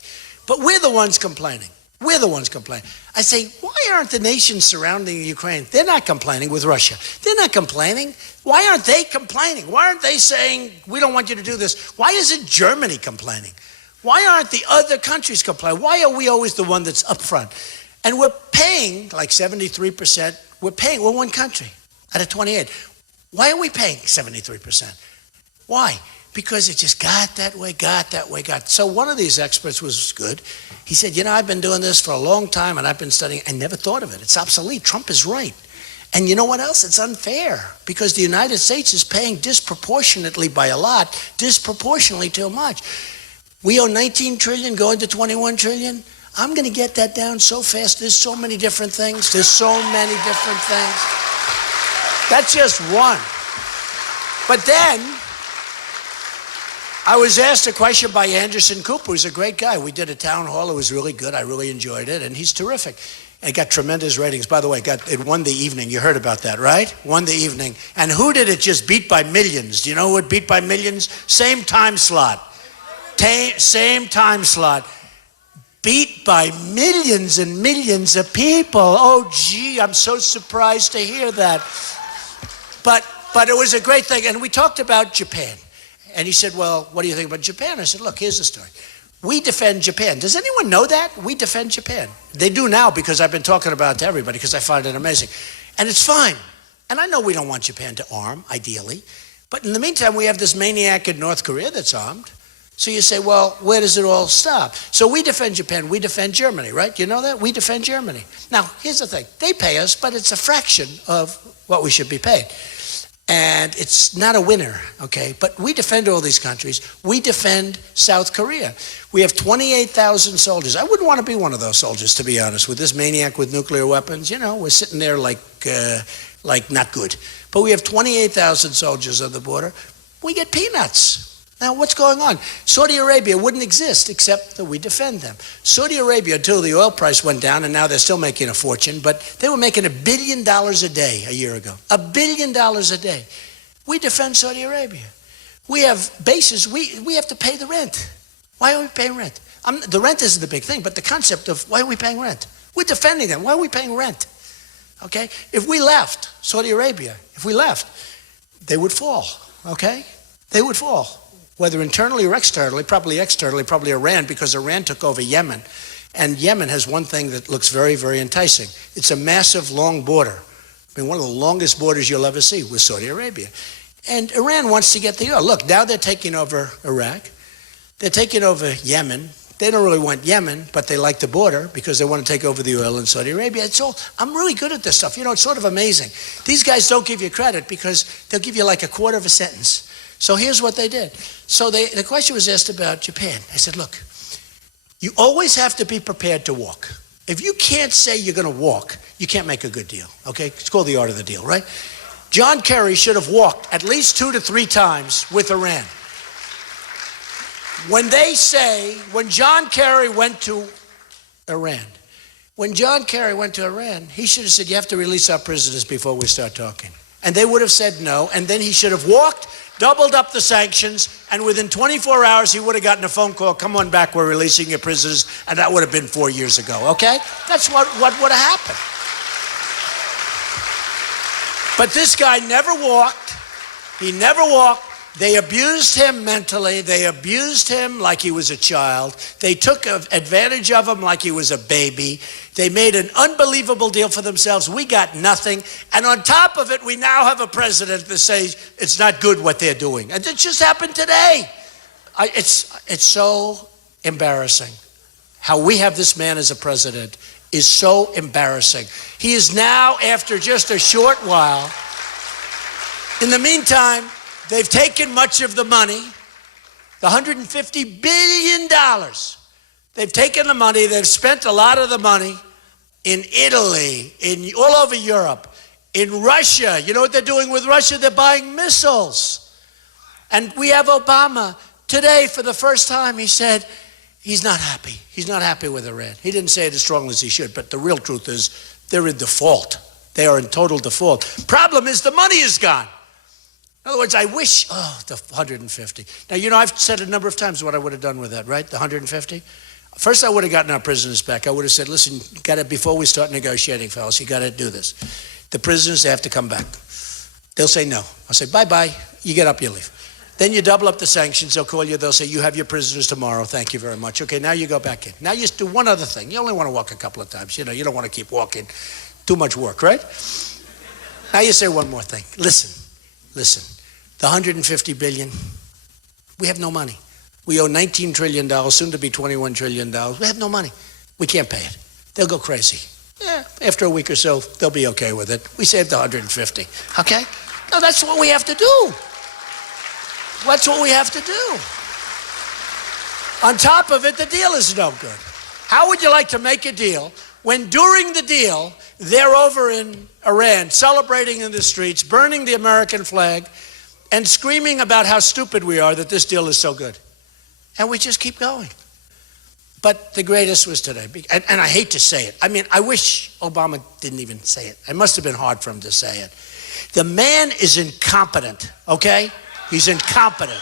But we're the ones complaining. We're the ones complaining. I say, why aren't the nations surrounding Ukraine? They're not complaining with Russia. They're not complaining. Why aren't they complaining? Why aren't they saying, we don't want you to do this? Why isn't Germany complaining? Why aren't the other countries complaining? Why are we always the one that's up front? And we're paying like 73%. We're one country out of 28. Why are we paying 73%? Why? Because it just got that way. So one of these experts was good. He said, I've been doing this for a long time and I've been studying. I never thought of it. It's obsolete. Trump is right. And you know what else? It's unfair because the United States is paying disproportionately by a lot, disproportionately too much. We owe 19 trillion going to 21 trillion. I'm going to get that down so fast. There's so many different things. That's just one. But then I was asked a question by Anderson Cooper, who's a great guy. We did a town hall. It was really good. I really enjoyed it. And he's terrific. It got tremendous ratings. By the way, it won the evening. You heard about that, right? Won the evening. And who did it just beat by millions? Do you know who it beat by millions? Same time slot. Same time slot. Beat by millions and millions of people. Oh, gee, I'm so surprised to hear that. But it was a great thing. And we talked about Japan. And he said, well, what do you think about Japan? I said, look, here's the story. We defend Japan. Does anyone know that? We defend Japan. They do now because I've been talking about it to everybody because I find it amazing. And it's fine. And I know we don't want Japan to arm, ideally. But in the meantime, we have this maniac in North Korea that's armed. So you say, well, where does it all stop? So we defend Japan. We defend Germany, right? You know that? We defend Germany. Now, here's the thing. They pay us, but it's a fraction of what we should be paid. And it's not a winner, okay? But we defend all these countries. We defend South Korea. We have 28,000 soldiers. I wouldn't want to be one of those soldiers, to be honest, with this maniac with nuclear weapons. We're sitting there like not good. But we have 28,000 soldiers on the border. We get peanuts. Now, what's going on? Saudi Arabia wouldn't exist except that we defend them. Saudi Arabia, until the oil price went down, and now they're still making a fortune, but they were making $1 billion a day a year ago. $1 billion a day. We defend Saudi Arabia. We have bases. We have to pay the rent. Why are we paying rent? The rent isn't the big thing, but the concept of why are we paying rent? We're defending them. Why are we paying rent? Okay? If we left Saudi Arabia, they would fall. Okay? They would fall. Whether internally or externally, probably Iran, because Iran took over Yemen. And Yemen has one thing that looks very, very enticing. It's a massive, long border. I mean, one of the longest borders you'll ever see with Saudi Arabia. And Iran wants to get the oil. Look, now they're taking over Iraq. They're taking over Yemen. They don't really want Yemen, but they like the border because they want to take over the oil in Saudi Arabia. I'm really good at this stuff. It's sort of amazing. These guys don't give you credit because they'll give you like a quarter of a sentence. So here's what they did. So the question was asked about Japan. I said, look, you always have to be prepared to walk. If you can't say you're going to walk, you can't make a good deal, okay? It's called the art of the deal, right? John Kerry should have walked at least 2 to 3 times with Iran. When John Kerry went to Iran, he should have said, you have to release our prisoners before we start talking. And they would have said no, and then he should have walked, doubled up the sanctions, and within 24 hours, he would have gotten a phone call, come on back, we're releasing your prisoners, and that would have been 4 years ago, okay? That's what would have happened. But this guy never walked. He never walked. They abused him mentally. They abused him like he was a child. They took advantage of him like he was a baby. They made an unbelievable deal for themselves. We got nothing. And on top of it, we now have a president that says it's not good what they're doing. And it just happened today. It's so embarrassing. How we have this man as a president is so embarrassing. He is now, after just a short while, in the meantime, they've taken much of the money, the $150 billion. They've taken the money, they've spent a lot of the money in Italy, all over Europe, in Russia. You know what they're doing with Russia? They're buying missiles. And we have Obama. Today, for the first time, he said he's not happy. He's not happy with Iran. He didn't say it as strongly as he should, but the real truth is they're in default. They are in total default. Problem is the money is gone. In other words, I wish, the 150. Now, I've said a number of times what I would have done with that, right? The 150. First, I would have gotten our prisoners back. I would have said, listen, you gotta, before we start negotiating, fellas, you got to do this. The prisoners, they have to come back. They'll say no. I'll say, bye-bye. You get up, you leave. Then you double up the sanctions. They'll call you. They'll say, you have your prisoners tomorrow. Thank you very much. Okay, now you go back in. Now you just do one other thing. You only want to walk a couple of times. You know, you don't want to keep walking. Too much work, right? Now you say one more thing. Listen. The $150 billion, we have no money. We owe $19 trillion, soon to be $21 trillion. We have no money. We can't pay it. They'll go crazy. Yeah, after a week or so, they'll be okay with it. We saved 150, okay? No, that's what we have to do. That's what we have to do. On top of it, the deal is no good. How would you like to make a deal when during the deal, they're over in Iran celebrating in the streets, burning the American flag, and screaming about how stupid we are that this deal is so good? And we just keep going. But the greatest was today. And I hate to say it. I mean, I wish Obama didn't even say it. It must have been hard for him to say it. The man is incompetent, okay? He's incompetent.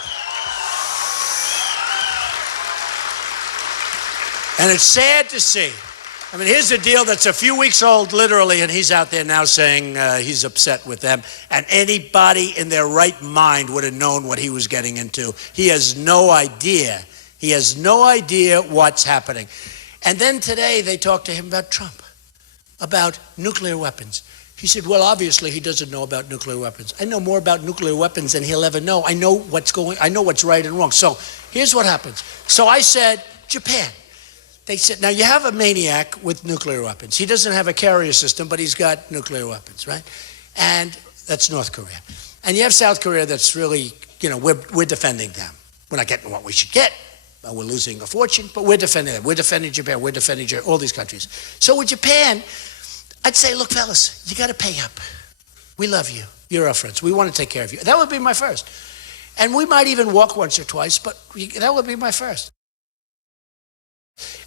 And it's sad to see. I mean, here's a deal that's a few weeks old, literally, and he's out there now saying he's upset with them. And anybody in their right mind would have known what he was getting into. He has no idea. He has no idea what's happening. And then today they talked to him about Trump, about nuclear weapons. He said, well, obviously he doesn't know about nuclear weapons. I know more about nuclear weapons than he'll ever know. I know what's right and wrong. So here's what happens. So I said, Japan. They said, now you have a maniac with nuclear weapons. He doesn't have a carrier system, but he's got nuclear weapons, right? And that's North Korea. And you have South Korea that's really, we're defending them. We're not getting what we should get. We're losing a fortune, but we're defending them. We're defending Japan. We're defending all these countries. So with Japan, I'd say, look, fellas, you got to pay up. We love you. You're our friends. We want to take care of you. That would be my first. And we might even walk once or twice, but that would be my first.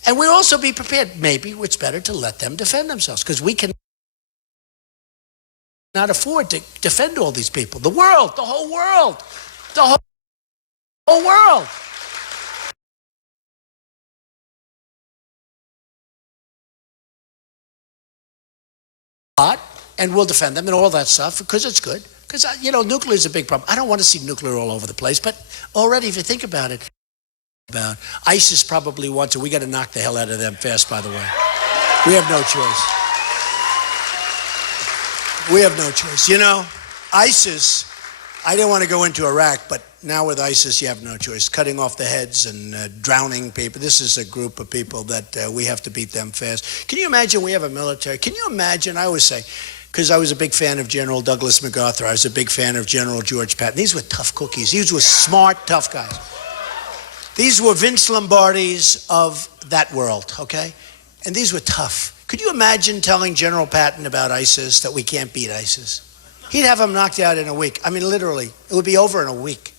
And we'd also be prepared. Maybe it's better to let them defend themselves because we cannot afford to defend all these people. The world, the whole world, the whole world. And we'll defend them and all that stuff because it's good. Because, nuclear is a big problem. I don't want to see nuclear all over the place. But already, if you think about it, ISIS probably wants it. We got to knock the hell out of them fast, by the way. We have no choice. We have no choice. ISIS, I didn't want to go into Iraq, but now with ISIS, you have no choice. Cutting off the heads and drowning people. This is a group of people that we have to beat them fast. Can you imagine we have a military? Can you imagine, I always say, because I was a big fan of General Douglas MacArthur. I was a big fan of General George Patton. These were tough cookies. These were smart, tough guys. These were Vince Lombardis of that world, okay? And these were tough. Could you imagine telling General Patton about ISIS that we can't beat ISIS? He'd have them knocked out in a week. I mean, literally, it would be over in a week.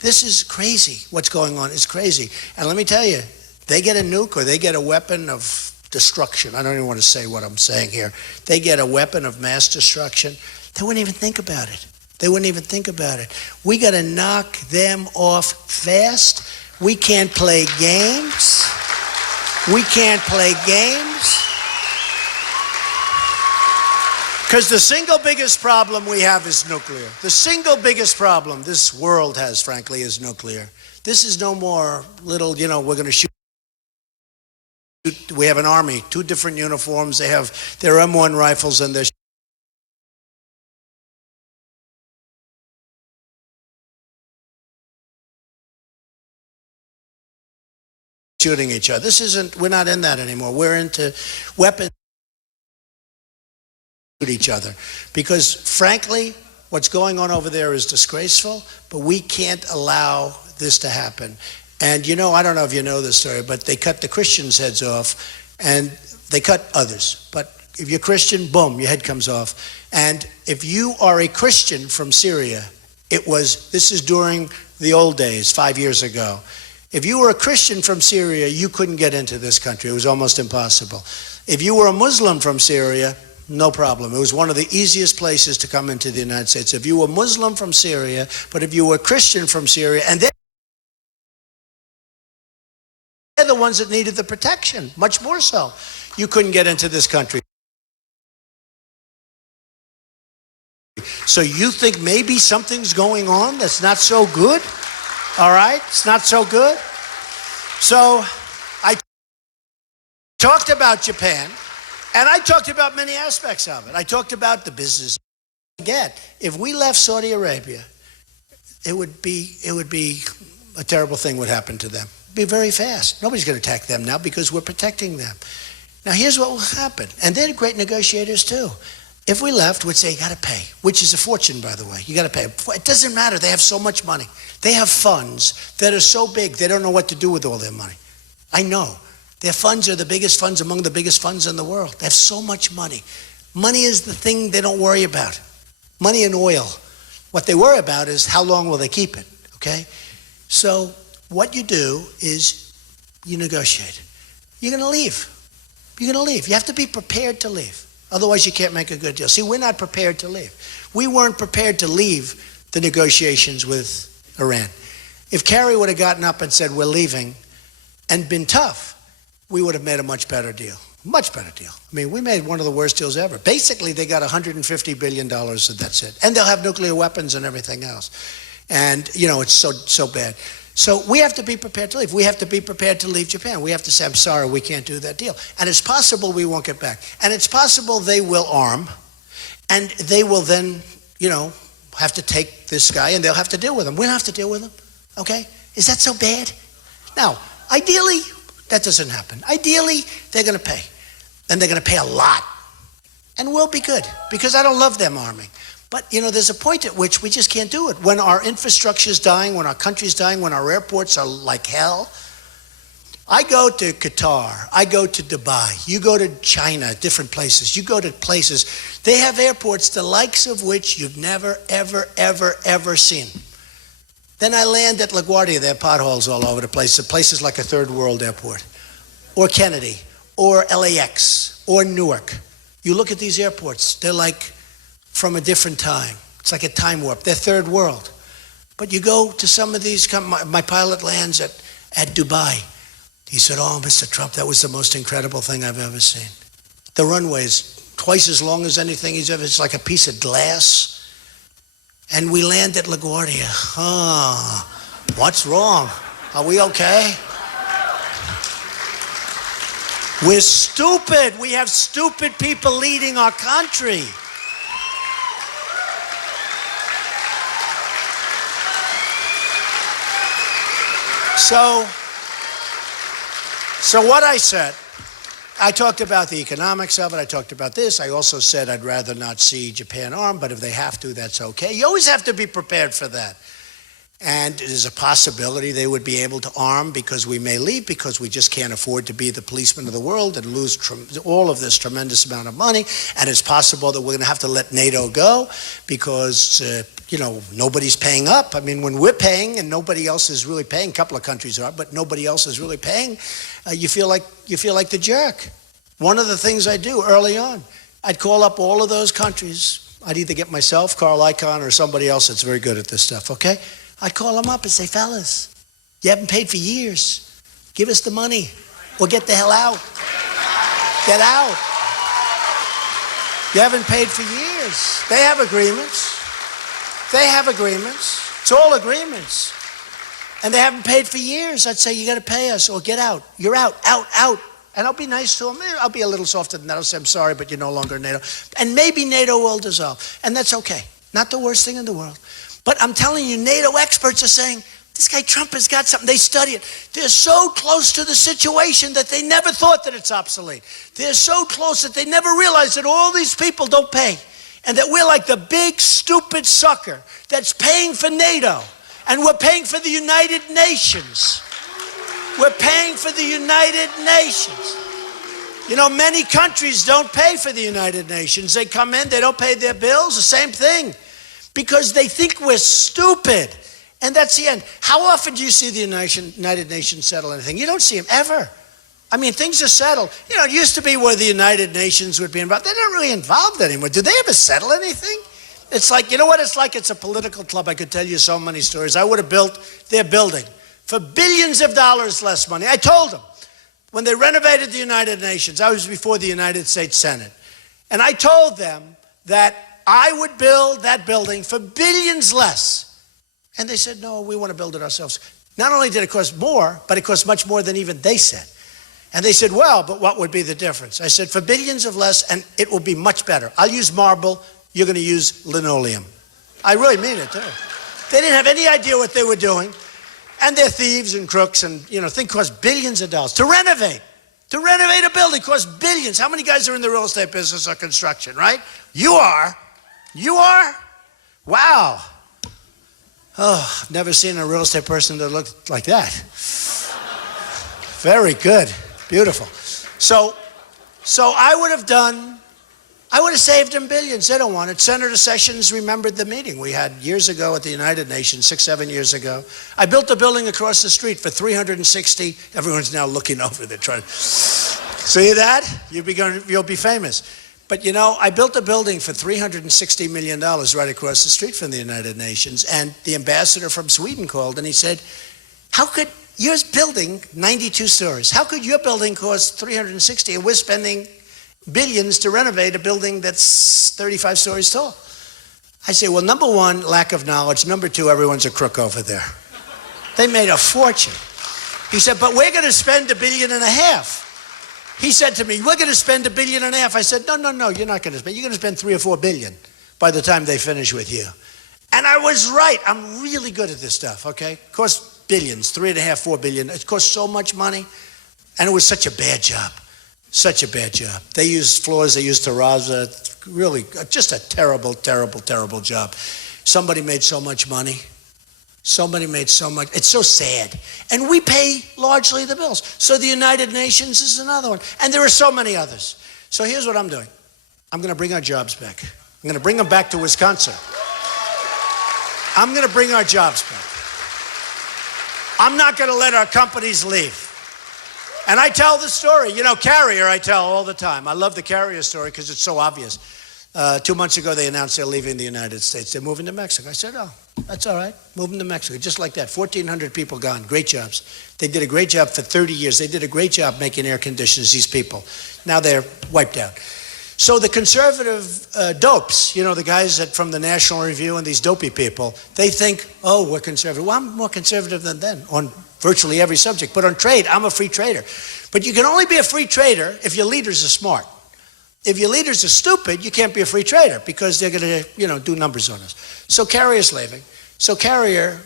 This is crazy. What's going on is crazy. And let me tell you, they get a nuke or they get a weapon of destruction. I don't even want to say what I'm saying here. They get a weapon of mass destruction. They wouldn't even think about it. They wouldn't even think about it. We got to knock them off fast. We can't play games. We can't play games. Because the single biggest problem we have is nuclear. The single biggest problem this world has, frankly, is nuclear. This is no more little, we're going to shoot. We have an army, 2 different uniforms. They have their M1 rifles and they're shooting each other. We're not in that anymore. We're into weapons shoot each other. Because frankly, what's going on over there is disgraceful, but we can't allow this to happen. And I don't know if you know this story, but they cut the Christians' heads off and they cut others. But if you're Christian, boom, your head comes off. And if you are a Christian from Syria, this is during the old days, 5 years ago. If you were a Christian from Syria, you couldn't get into this country. It was almost impossible. If you were a Muslim from Syria, no problem. It was one of the easiest places to come into the United States. If you were Muslim from Syria, but if you were Christian from Syria, and they're the ones that needed the protection, much more so. You couldn't get into this country. So you think maybe something's going on that's not so good? All right? It's not so good. So I talked about Japan, and I talked about many aspects of it. I talked about the business. Again, if we left Saudi Arabia, it would be a terrible thing would happen to them. It'd be very fast. Nobody's going to attack them now because we're protecting them. Now, here's what will happen. And they're great negotiators, too. If we left, we'd say, you got to pay, which is a fortune, by the way. You got to pay. It doesn't matter. They have so much money. They have funds that are so big, they don't know what to do with all their money. I know. Their funds are the biggest funds among the biggest funds in the world. They have so much money. Money is the thing they don't worry about. Money and oil. What they worry about is how long will they keep it, okay? So what you do is you negotiate. You're going to leave. You're going to leave. You have to be prepared to leave. Otherwise, you can't make a good deal. See, we're not prepared to leave. We weren't prepared to leave the negotiations with Iran. If Kerry would have gotten up and said, we're leaving, and been tough, we would have made a much better deal. Much better deal. I mean, we made one of the worst deals ever. Basically, they got $150 billion, and that's it. And they'll have nuclear weapons and everything else. And, you know, it's so bad. So we have to be prepared to leave. We have to be prepared to leave Japan. We have to say, I'm sorry, we can't do that deal. And it's possible we won't get back. And it's possible they will arm, and they will then, you know, have to take this guy, and they'll have to deal with him. We don't have to deal with him, okay? Is that so bad? Now, ideally, that doesn't happen. Ideally, they're going to pay. And they're going to pay a lot. And we'll be good, because I don't love them arming. But, you know, there's a point at which we just can't do it. When our infrastructure is dying, when our country's dying, when our airports are like hell. I go to Qatar. I go to Dubai. You go to China, different places. You go to places. They have airports the likes of which you've never, ever, ever, ever seen. Then I land at LaGuardia. There are potholes all over the place. The place is like a third world airport. Or Kennedy. Or LAX. Or Newark. You look at these airports. They're like from a different time. It's like a time warp. They're third world. But you go to some of these, my pilot lands at Dubai. He said, oh, Mr. Trump, that was the most incredible thing I've ever seen. The runway's twice as long as anything he's ever, it's like a piece of glass. And we land at LaGuardia. What's wrong? Are we okay? We're stupid. We have stupid people leading our country. So what I said, I talked about the economics of it. I talked about this. I also said I'd rather not see Japan armed, but if they have to, that's okay. You always have to be prepared for that. And there's a possibility they would be able to arm because we may leave, because we just can't afford to be the policeman of the world and lose all of this tremendous amount of money. And it's possible that we're going to have to let NATO go because, you know, nobody's paying up. I mean, when we're paying and nobody else is really paying, a couple of countries are, but nobody else is really paying, you feel like the jerk. One of the things I do early on, I'd call up all of those countries. I'd either get myself, Carl Icahn, or somebody else that's very good at this stuff, okay? I'd call them up and say, fellas, you haven't paid for years. Give us the money or get the hell out. Get out. You haven't paid for years. They have agreements. They have agreements. It's all agreements. And they haven't paid for years. I'd say, you got to pay us or get out. You're out, out, out. And I'll be nice to them. I'll be a little softer than that. I'll say, I'm sorry, but you're no longer NATO. And maybe NATO will dissolve. And that's okay. Not the worst thing in the world. But I'm telling you, NATO experts are saying, this guy Trump has got something. They study it. They're so close to the situation that they never thought that it's obsolete. They're so close that they never realized that all these people don't pay. And that we're like the big, stupid sucker that's paying for NATO. And we're paying for the United Nations. We're paying for the United Nations. You know, many countries don't pay for the United Nations. They come in, they don't pay their bills, the same thing. Because they think we're stupid. And that's the end. How often do you see the United Nations settle anything? You don't see them ever. I mean, things are settled. You know, it used to be where the United Nations would be involved. They're not really involved anymore. Do they ever settle anything? It's like, you know what it's like? It's a political club. I could tell you so many stories. I would have built their building for billions of dollars less money. I told them, when they renovated the United Nations, I was before the United States Senate, and I told them that I would build that building for billions less. And they said, no, we want to build it ourselves. Not only did it cost more, but it cost much more than even they said. And they said, well, but what would be the difference? I said, for billions of less, and it will be much better. I'll use marble, you're going to use linoleum. I really mean it, too. They didn't have any idea what they were doing. And they're thieves and crooks, and, things cost billions of dollars. To renovate a building costs billions. How many guys are in the real estate business or construction, right? You are. You are? Wow. Oh, I've never seen a real estate person that looked like that. Very good. Beautiful. So I would have saved them billions. They don't want it. Senator Sessions remembered the meeting we had years ago at the United Nations, 6-7 years ago. I built a building across the street for $360. Everyone's now looking over there trying. See that? You'll be famous. But I built a building for $360 million right across the street from the United Nations. And the ambassador from Sweden called and he said, how could your building 92 stories? How could your building cost 360 and we're spending billions to renovate a building that's 35 stories tall? I say, well, number one, lack of knowledge. Number two, everyone's a crook over there. They made a fortune. He said, but we're going to spend $1.5 billion. He said to me, we're going to spend $1.5 billion. I said, no, you're not going to spend. You're going to spend $3 or $4 billion by the time they finish with you. And I was right. I'm really good at this stuff, okay? It costs billions, $3.5, $4 billion. It cost so much money. And it was such a bad job. Such a bad job. They used floors, they used terrazzo. Really, just a terrible, terrible, terrible job. Somebody made so much money. Somebody made so much. It's so sad. And we pay largely the bills. So the United Nations is another one. And there are so many others. So here's what I'm doing. I'm going to bring our jobs back. I'm going to bring them back to Wisconsin. I'm going to bring our jobs back. I'm not going to let our companies leave. And I tell the story. Carrier I tell all the time. I love the Carrier story because it's so obvious. 2 months ago, they announced they're leaving the United States. They're moving to Mexico. I said, oh, that's all right. Moving to Mexico. Just like that. 1,400 people gone. Great jobs. They did a great job for 30 years. They did a great job making air conditioners, these people. Now they're wiped out. So the conservative dopes, the guys from the National Review and these dopey people, they think, oh, we're conservative. Well, I'm more conservative than them on virtually every subject. But on trade, I'm a free trader. But you can only be a free trader if your leaders are smart. If your leaders are stupid, you can't be a free trader because they're going to, do numbers on us. So Carrier's leaving. So Carrier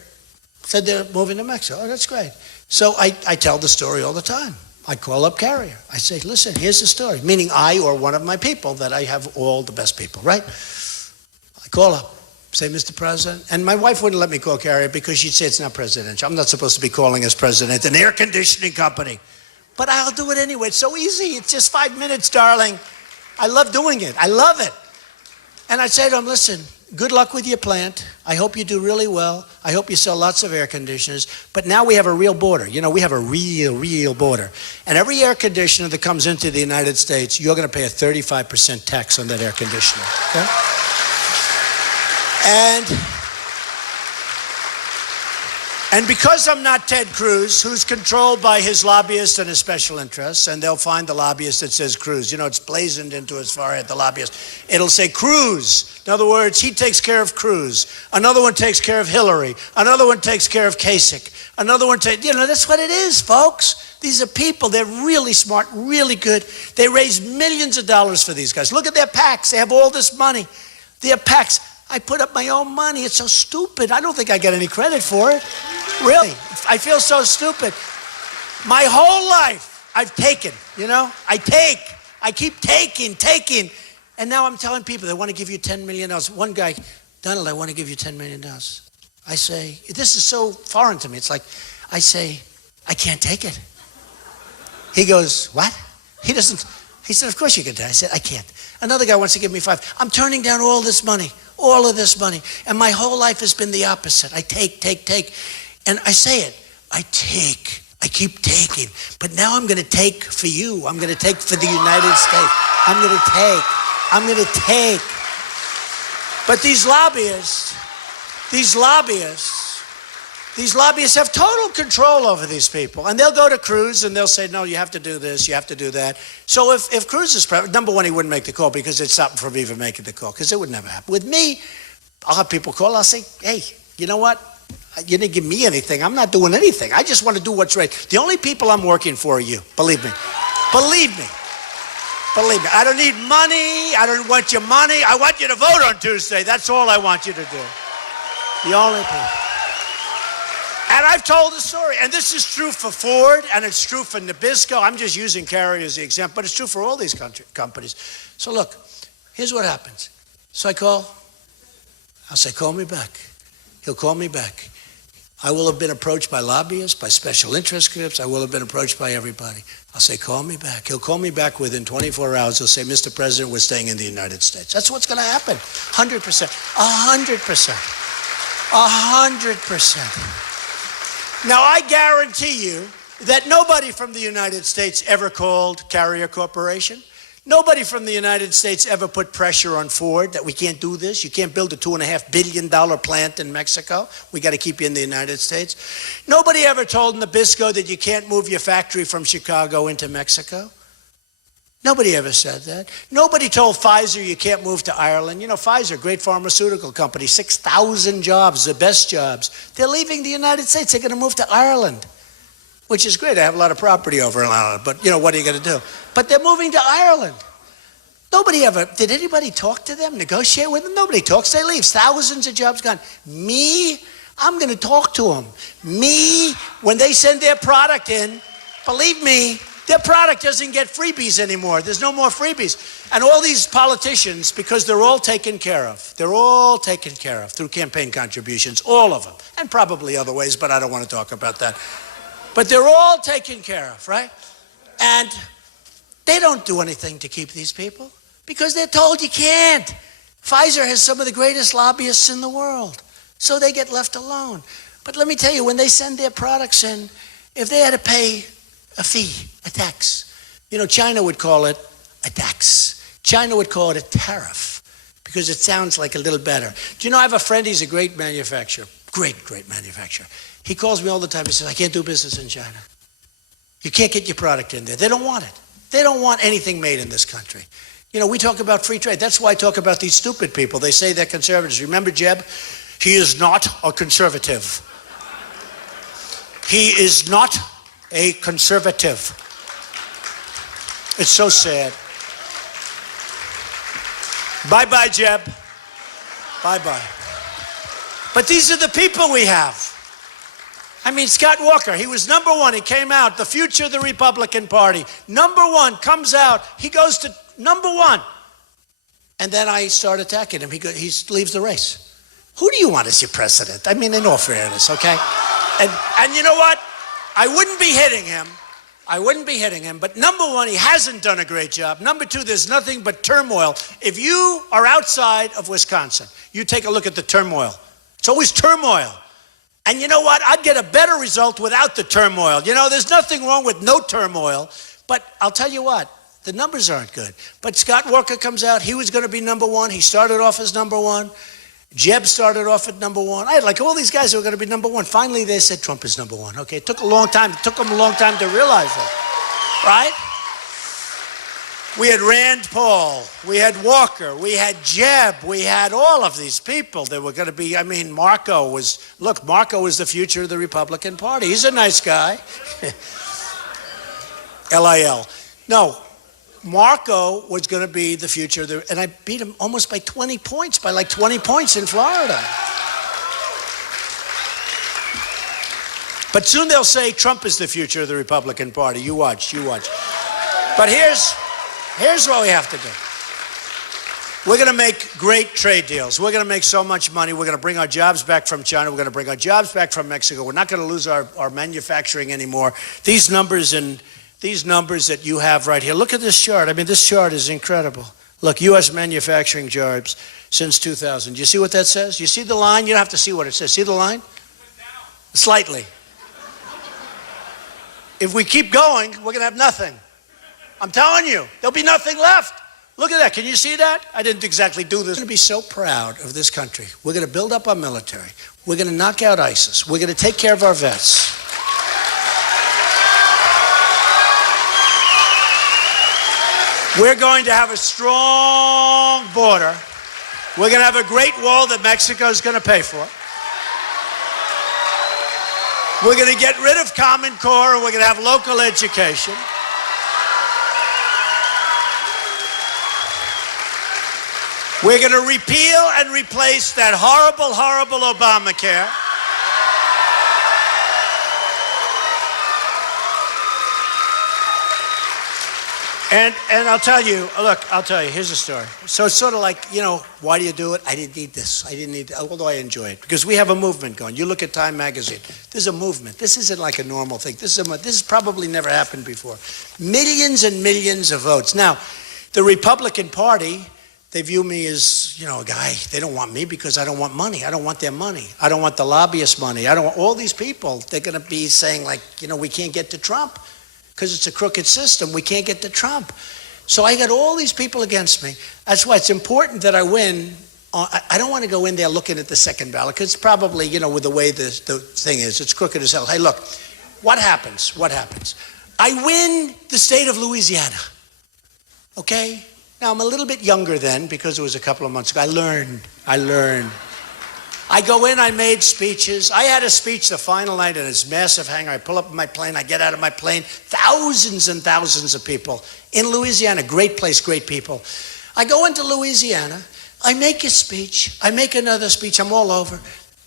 said they're moving to Mexico. Oh, that's great. So I tell the story all the time. I call up Carrier. I say, listen, here's the story. Meaning I or one of my people that I have all the best people, right? I call up, say, Mr. President. And my wife wouldn't let me call Carrier because she'd say it's not presidential. I'm not supposed to be calling as president an air conditioning company. But I'll do it anyway. It's so easy. It's just 5 minutes, darling. I love doing it. I love it. And I say to him, listen, good luck with your plant. I hope you do really well. I hope you sell lots of air conditioners. But now we have a real border. We have a real border. And every air conditioner that comes into the United States, you're going to pay a 35% tax on that air conditioner. Okay? And because I'm not Ted Cruz, who's controlled by his lobbyists and his special interests, and they'll find the lobbyist that says Cruz. It's blazoned into his forehead, the lobbyist. It'll say Cruz. In other words, he takes care of Cruz. Another one takes care of Hillary. Another one takes care of Kasich. Another one takes, that's what it is, folks. These are people. They're really smart, really good. They raise millions of dollars for these guys. Look at their PACs. They have all this money. Their PACs. I put up my own money. It's so stupid. I don't think I get any credit for it. Really. I feel so stupid. My whole life, I've taken, I keep taking. And now I'm telling people they want to give you $10 million. One guy, Donald, I want to give you $10 million. I say, this is so foreign to me. It's like, I say, I can't take it. He goes, what? He said, of course you can take it. I said, I can't. Another guy wants to give me $5. I'm turning down all this money. All of this money. And my whole life has been the opposite. I take. And I say it. I take. I keep taking. But now I'm going to take for you. I'm going to take for the United States. I'm going to take. But these lobbyists, These lobbyists have total control over these people. And they'll go to Cruz and they'll say, no, you have to do this, you have to do that. So if Cruz is president, number one, he wouldn't make the call because it's something from even making the call, because it would never happen. With me, I'll have people call, I'll say, hey, you know what? You didn't give me anything. I'm not doing anything. I just want to do what's right. The only people I'm working for are you. Believe me. Believe me. Believe me. I don't need money. I don't want your money. I want you to vote on Tuesday. That's all I want you to do. The only people. And I've told the story, and this is true for Ford, and it's true for Nabisco. I'm just using Carrier as the example, but it's true for all these companies. So look, here's what happens. So I call. I'll say, call me back. He'll call me back. I will have been approached by lobbyists, by special interest groups. I will have been approached by everybody. I'll say, call me back. He'll call me back within 24 hours. He'll say, Mr. President, we're staying in the United States. That's what's going to happen. 100%. 100%. 100%. Now, I guarantee you that nobody from the United States ever called Carrier Corporation. Nobody from the United States ever put pressure on Ford that we can't do this. You can't build a $2.5 billion plant in Mexico. We got to keep you in the United States. Nobody ever told Nabisco that you can't move your factory from Chicago into Mexico. Nobody ever said that. Nobody told Pfizer you can't move to Ireland. You know, Pfizer, great pharmaceutical company, 6,000 jobs, the best jobs. They're leaving the United States. They're going to move to Ireland, which is great. I have a lot of property over in Ireland, but, you know, what are you going to do? But they're moving to Ireland. Nobody ever, did anybody talk to them, negotiate with them? Nobody talks. They leave. Thousands of jobs gone. Me, I'm going to talk to them. Me, when they send their product in, believe me, their product doesn't get freebies anymore. There's no more freebies. And all these politicians, because they're all taken care of. They're all taken care of through campaign contributions, all of them. And probably other ways, but I don't want to talk about that. But they're all taken care of, right? And they don't do anything to keep these people because they're told you can't. Pfizer has some of the greatest lobbyists in the world, so they get left alone. But let me tell you, when they send their products in, if they had to pay a fee, a tax, you know, China would call it a tax. China would call it a tariff because it sounds like a little better. Do you know, I have a friend, he's a great manufacturer, great manufacturer. He calls me all the time. He says, I can't do business in China. You can't get your product in there. They don't want it. They don't want anything made in this country. You know, we talk about free trade. That's why I talk about these stupid people. They say they're conservatives. Remember Jeb? He is not a conservative. He is not a conservative. It's so sad. Bye-bye, Jeb. Bye-bye. But these are the people we have. I mean, Scott Walker, he was number one. He came out, the future of the Republican Party. Number one, comes out. He goes to number one. And then I start attacking him. He leaves the race. Who do you want as your president? I mean, in all fairness, okay? And you know what? I wouldn't be hitting him. But number one, he hasn't done a great job. Number two, there's nothing but turmoil. If you are outside of Wisconsin, you take a look at the turmoil. It's always turmoil. And you know what? I'd get a better result without the turmoil. You know, there's nothing wrong with no turmoil. But I'll tell you what, the numbers aren't good. But Scott Walker comes out. He was going to be number one. He started off as number one. Jeb started off at number one. I had like all these guys who were going to be number one. Finally, they said Trump is number one. Okay, it took a long time. It took them a long time to realize that, right? We had Rand Paul. We had Walker. We had Jeb. We had all of these people that were going to be, I mean, Marco was the future of the Republican Party. He's a nice guy. LIL. No, Marco was going to be the future of the, and I beat him almost by 20 points, by like 20 points in Florida. But soon they'll say Trump is the future of the Republican Party. You watch. But here's what we have to do. We're going to make great trade deals. We're going to make so much money. We're going to bring our jobs back from China. We're going to bring our jobs back from Mexico. We're not going to lose our manufacturing anymore. These numbers that you have right here. Look at this chart. I mean, this chart is incredible. Look, U.S. manufacturing jobs since 2000. Do you see what that says? You see the line? You don't have to see what it says. See the line? Slightly. If we keep going, we're going to have nothing. I'm telling you, there'll be nothing left. Look at that. Can you see that? I didn't exactly do this. We're going to be so proud of this country. We're going to build up our military. We're going to knock out ISIS. We're going to take care of our vets. We're going to have a strong border. We're going to have a great wall that Mexico is going to pay for. We're going to get rid of Common Core, and we're going to have local education. We're going to repeal and replace that horrible, horrible Obamacare. And I'll tell you, here's a story. So it's sort of like, why do you do it? I didn't need this. I didn't need that, although I enjoy it. Because we have a movement going. You look at Time Magazine. There's a movement. This isn't like a normal thing. This has probably never happened before. Millions and millions of votes. Now, the Republican Party, they view me as, a guy. They don't want me because I don't want money. I don't want their money. I don't want the lobbyist money. I don't want all these people. They're going to be saying, we can't get to Trump. Because it's a crooked system. We can't get to Trump. So I got all these people against me. That's why it's important that I win. I don't want to go in there looking at the second ballot, because it's probably, with the way the thing is, it's crooked as hell. Hey, look, what happens? I win the state of Louisiana, okay? Now, I'm a little bit younger then, because it was a couple of months ago. I learned. I go in, I made speeches. I had a speech the final night in this massive hangar. I pull up in my plane, I get out of my plane. Thousands and thousands of people in Louisiana. Great place, great people. I go into Louisiana, I make a speech, I make another speech, I'm all over.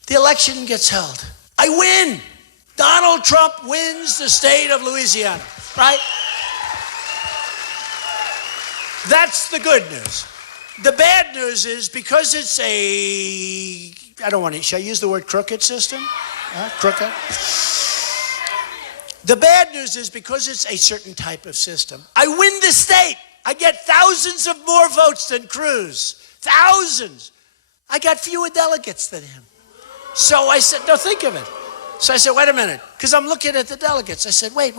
The election gets held. I win. Donald Trump wins the state of Louisiana, right? That's the good news. The bad news is because it's should I use the word crooked system? Crooked? The bad news is because it's a certain type of system. I win the state. I get thousands of more votes than Cruz. Thousands. I got fewer delegates than him. So I said, no, think of it. So I said, wait a minute, because I'm looking at the delegates. I said, wait,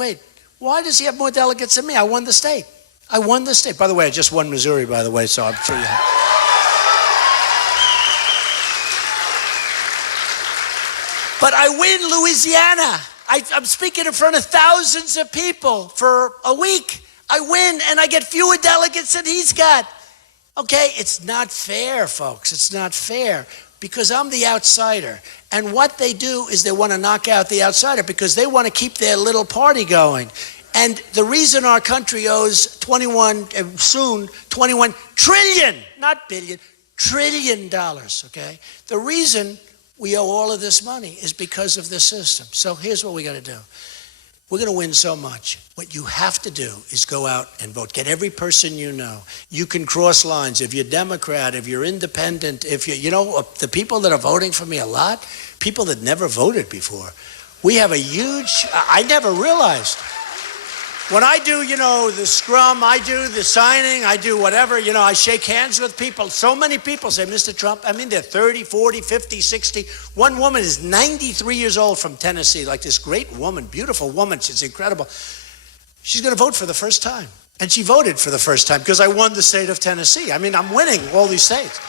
why does he have more delegates than me? I won the state. By the way, I just won Missouri, by the way, so I'm sure you have. But I win Louisiana. I'm speaking in front of thousands of people for a week. I win, and I get fewer delegates than he's got. Okay, it's not fair, folks. It's not fair, because I'm the outsider. And what they do is they want to knock out the outsider because they want to keep their little party going. And the reason our country owes 21 trillion, not billion, trillion dollars, okay? The reason we owe all of this money is because of this system. So here's what we got to do. We're going to win so much. What you have to do is go out and vote. Get every person you know. You can cross lines. If you're Democrat, if you're independent, if the people that are voting for me a lot, people that never voted before. We have a huge, I never realized. When I do, the scrum, I do the signing, I do whatever, I shake hands with people. So many people say, Mr. Trump, they're 30, 40, 50, 60. One woman is 93 years old from Tennessee, like this great woman, beautiful woman. She's incredible. She's going to vote for the first time. And she voted for the first time because I won the state of Tennessee. I'm winning all these states.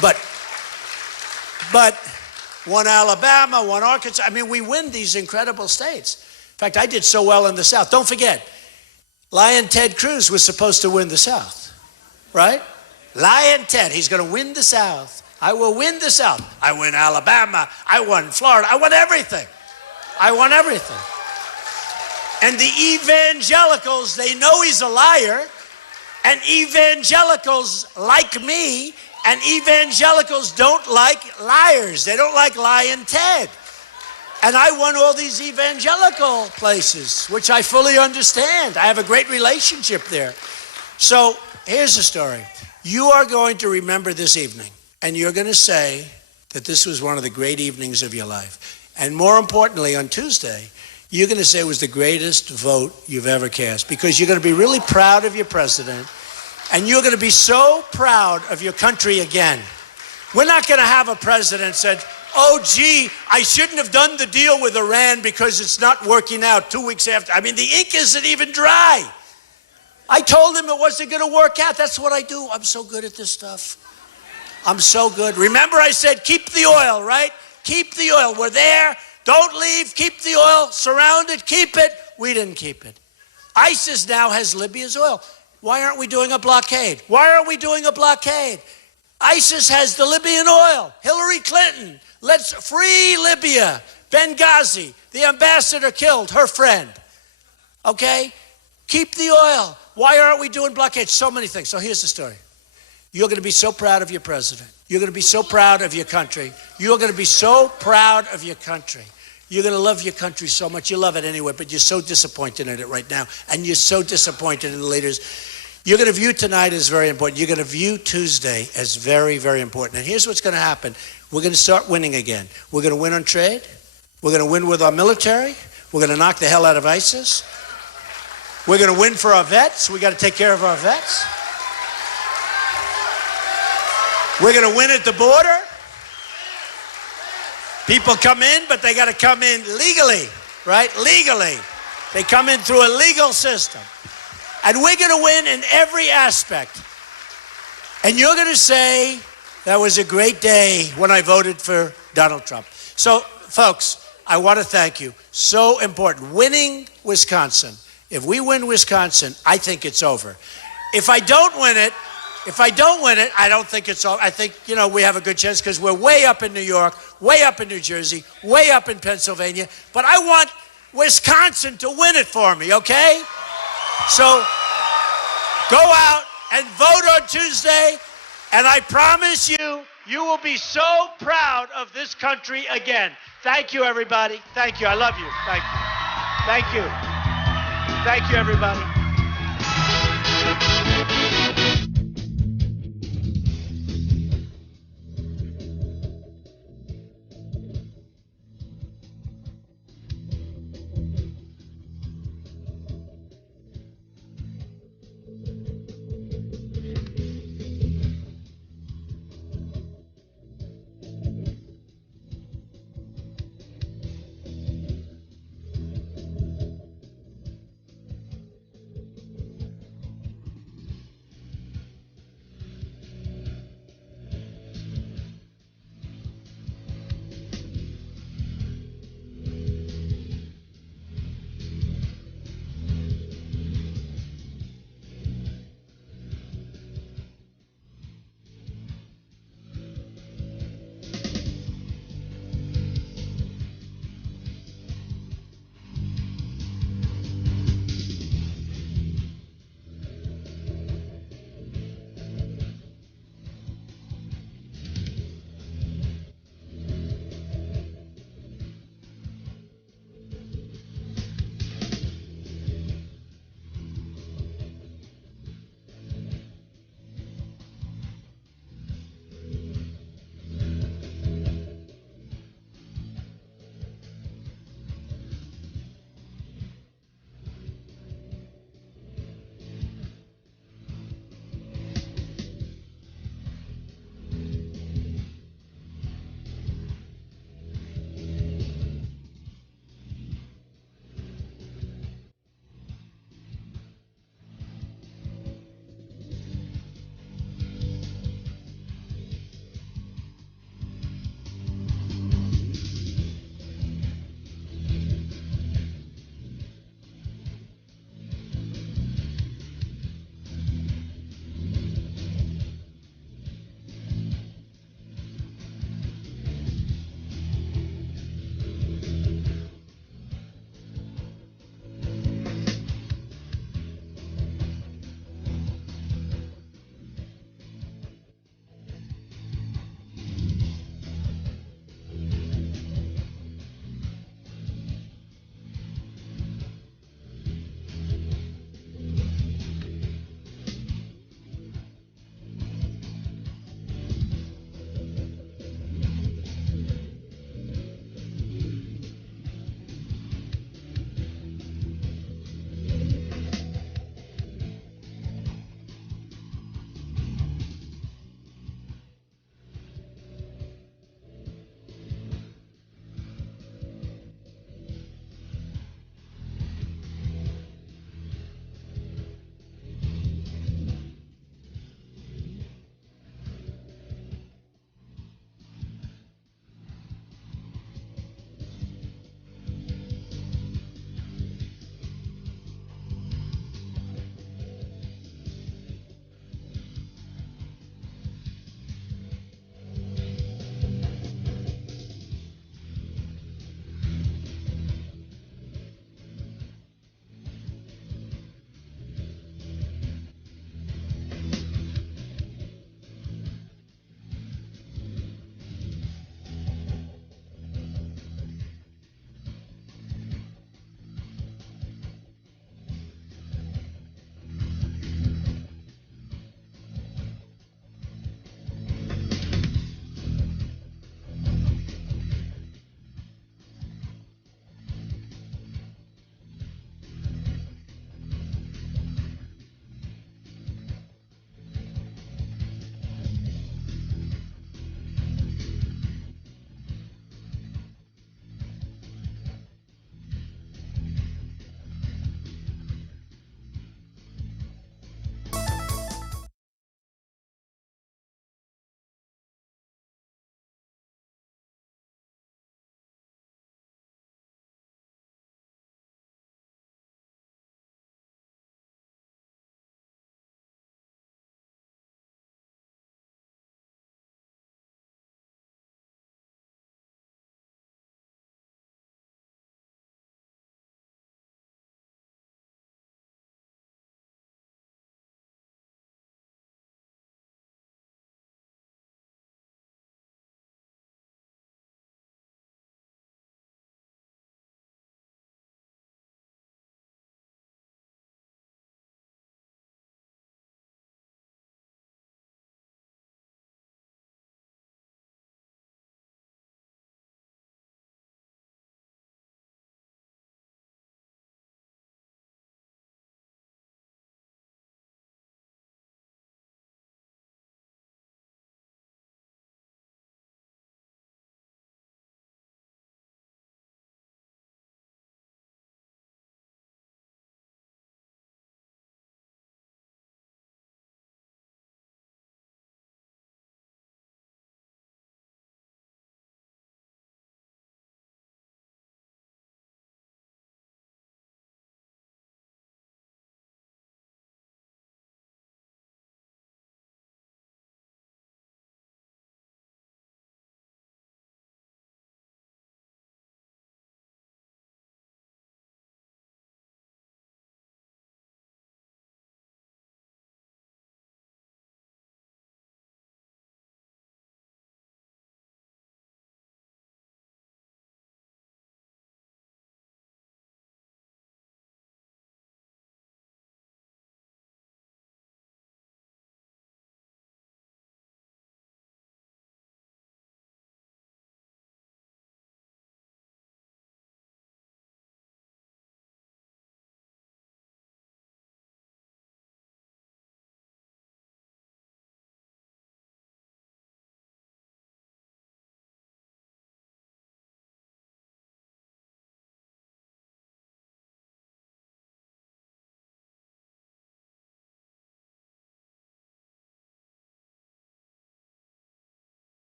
But one Alabama, one Arkansas. We win these incredible states. In fact, I did so well in the South. Don't forget, Lion Ted Cruz was supposed to win the South, right? Lion Ted, he's going to win the South. I will win the South. I win Alabama. I won Florida. I won everything. And the evangelicals, they know he's a liar. And evangelicals like me, and evangelicals don't like liars. They don't like Lion Ted. And I won all these evangelical places, which I fully understand. I have a great relationship there. So here's the story. You are going to remember this evening, and you're going to say that this was one of the great evenings of your life. And more importantly, on Tuesday, you're going to say it was the greatest vote you've ever cast, because you're going to be really proud of your president, and you're going to be so proud of your country again. We're not going to have a president said, oh, gee, I shouldn't have done the deal with Iran because it's not working out 2 weeks after. The ink isn't even dry. I told him it wasn't going to work out. That's what I do. I'm so good at this stuff. I'm so good. Remember I said keep the oil, right? Keep the oil. We're there. Don't leave. Keep the oil. Surround it. Keep it. We didn't keep it. ISIS now has Libya's oil. Why aren't we doing a blockade? Why aren't we doing a blockade? ISIS has the Libyan oil. Hillary Clinton, let's free Libya. Benghazi, the ambassador killed, her friend. Okay? Keep the oil. Why aren't we doing blockades? So many things. So here's the story. You're going to be so proud of your president. You're going to be so proud of your country. You're going to be so proud of your country. You're going to love your country so much. You love it anyway, but you're so disappointed in it right now. And you're so disappointed in the leaders. You're going to view tonight as very important. You're going to view Tuesday as very, very important. And here's what's going to happen. We're going to start winning again. We're going to win on trade. We're going to win with our military. We're going to knock the hell out of ISIS. We're going to win for our vets. We got to take care of our vets. We're going to win at the border. People come in, but they got to come in legally, right? Legally. They come in through a legal system. And we're going to win in every aspect. And you're going to say, that was a great day when I voted for Donald Trump. So, folks, I want to thank you. So important. Winning Wisconsin. If we win Wisconsin, I think it's over. If I don't win it, I don't think it's over. I think, we have a good chance because we're way up in New York, way up in New Jersey, way up in Pennsylvania. But I want Wisconsin to win it for me, okay? So go out and vote on Tuesday, and I promise you, you will be so proud of this country again. Thank you, everybody. Thank you. I love you. Thank you. Thank you. Thank you, everybody.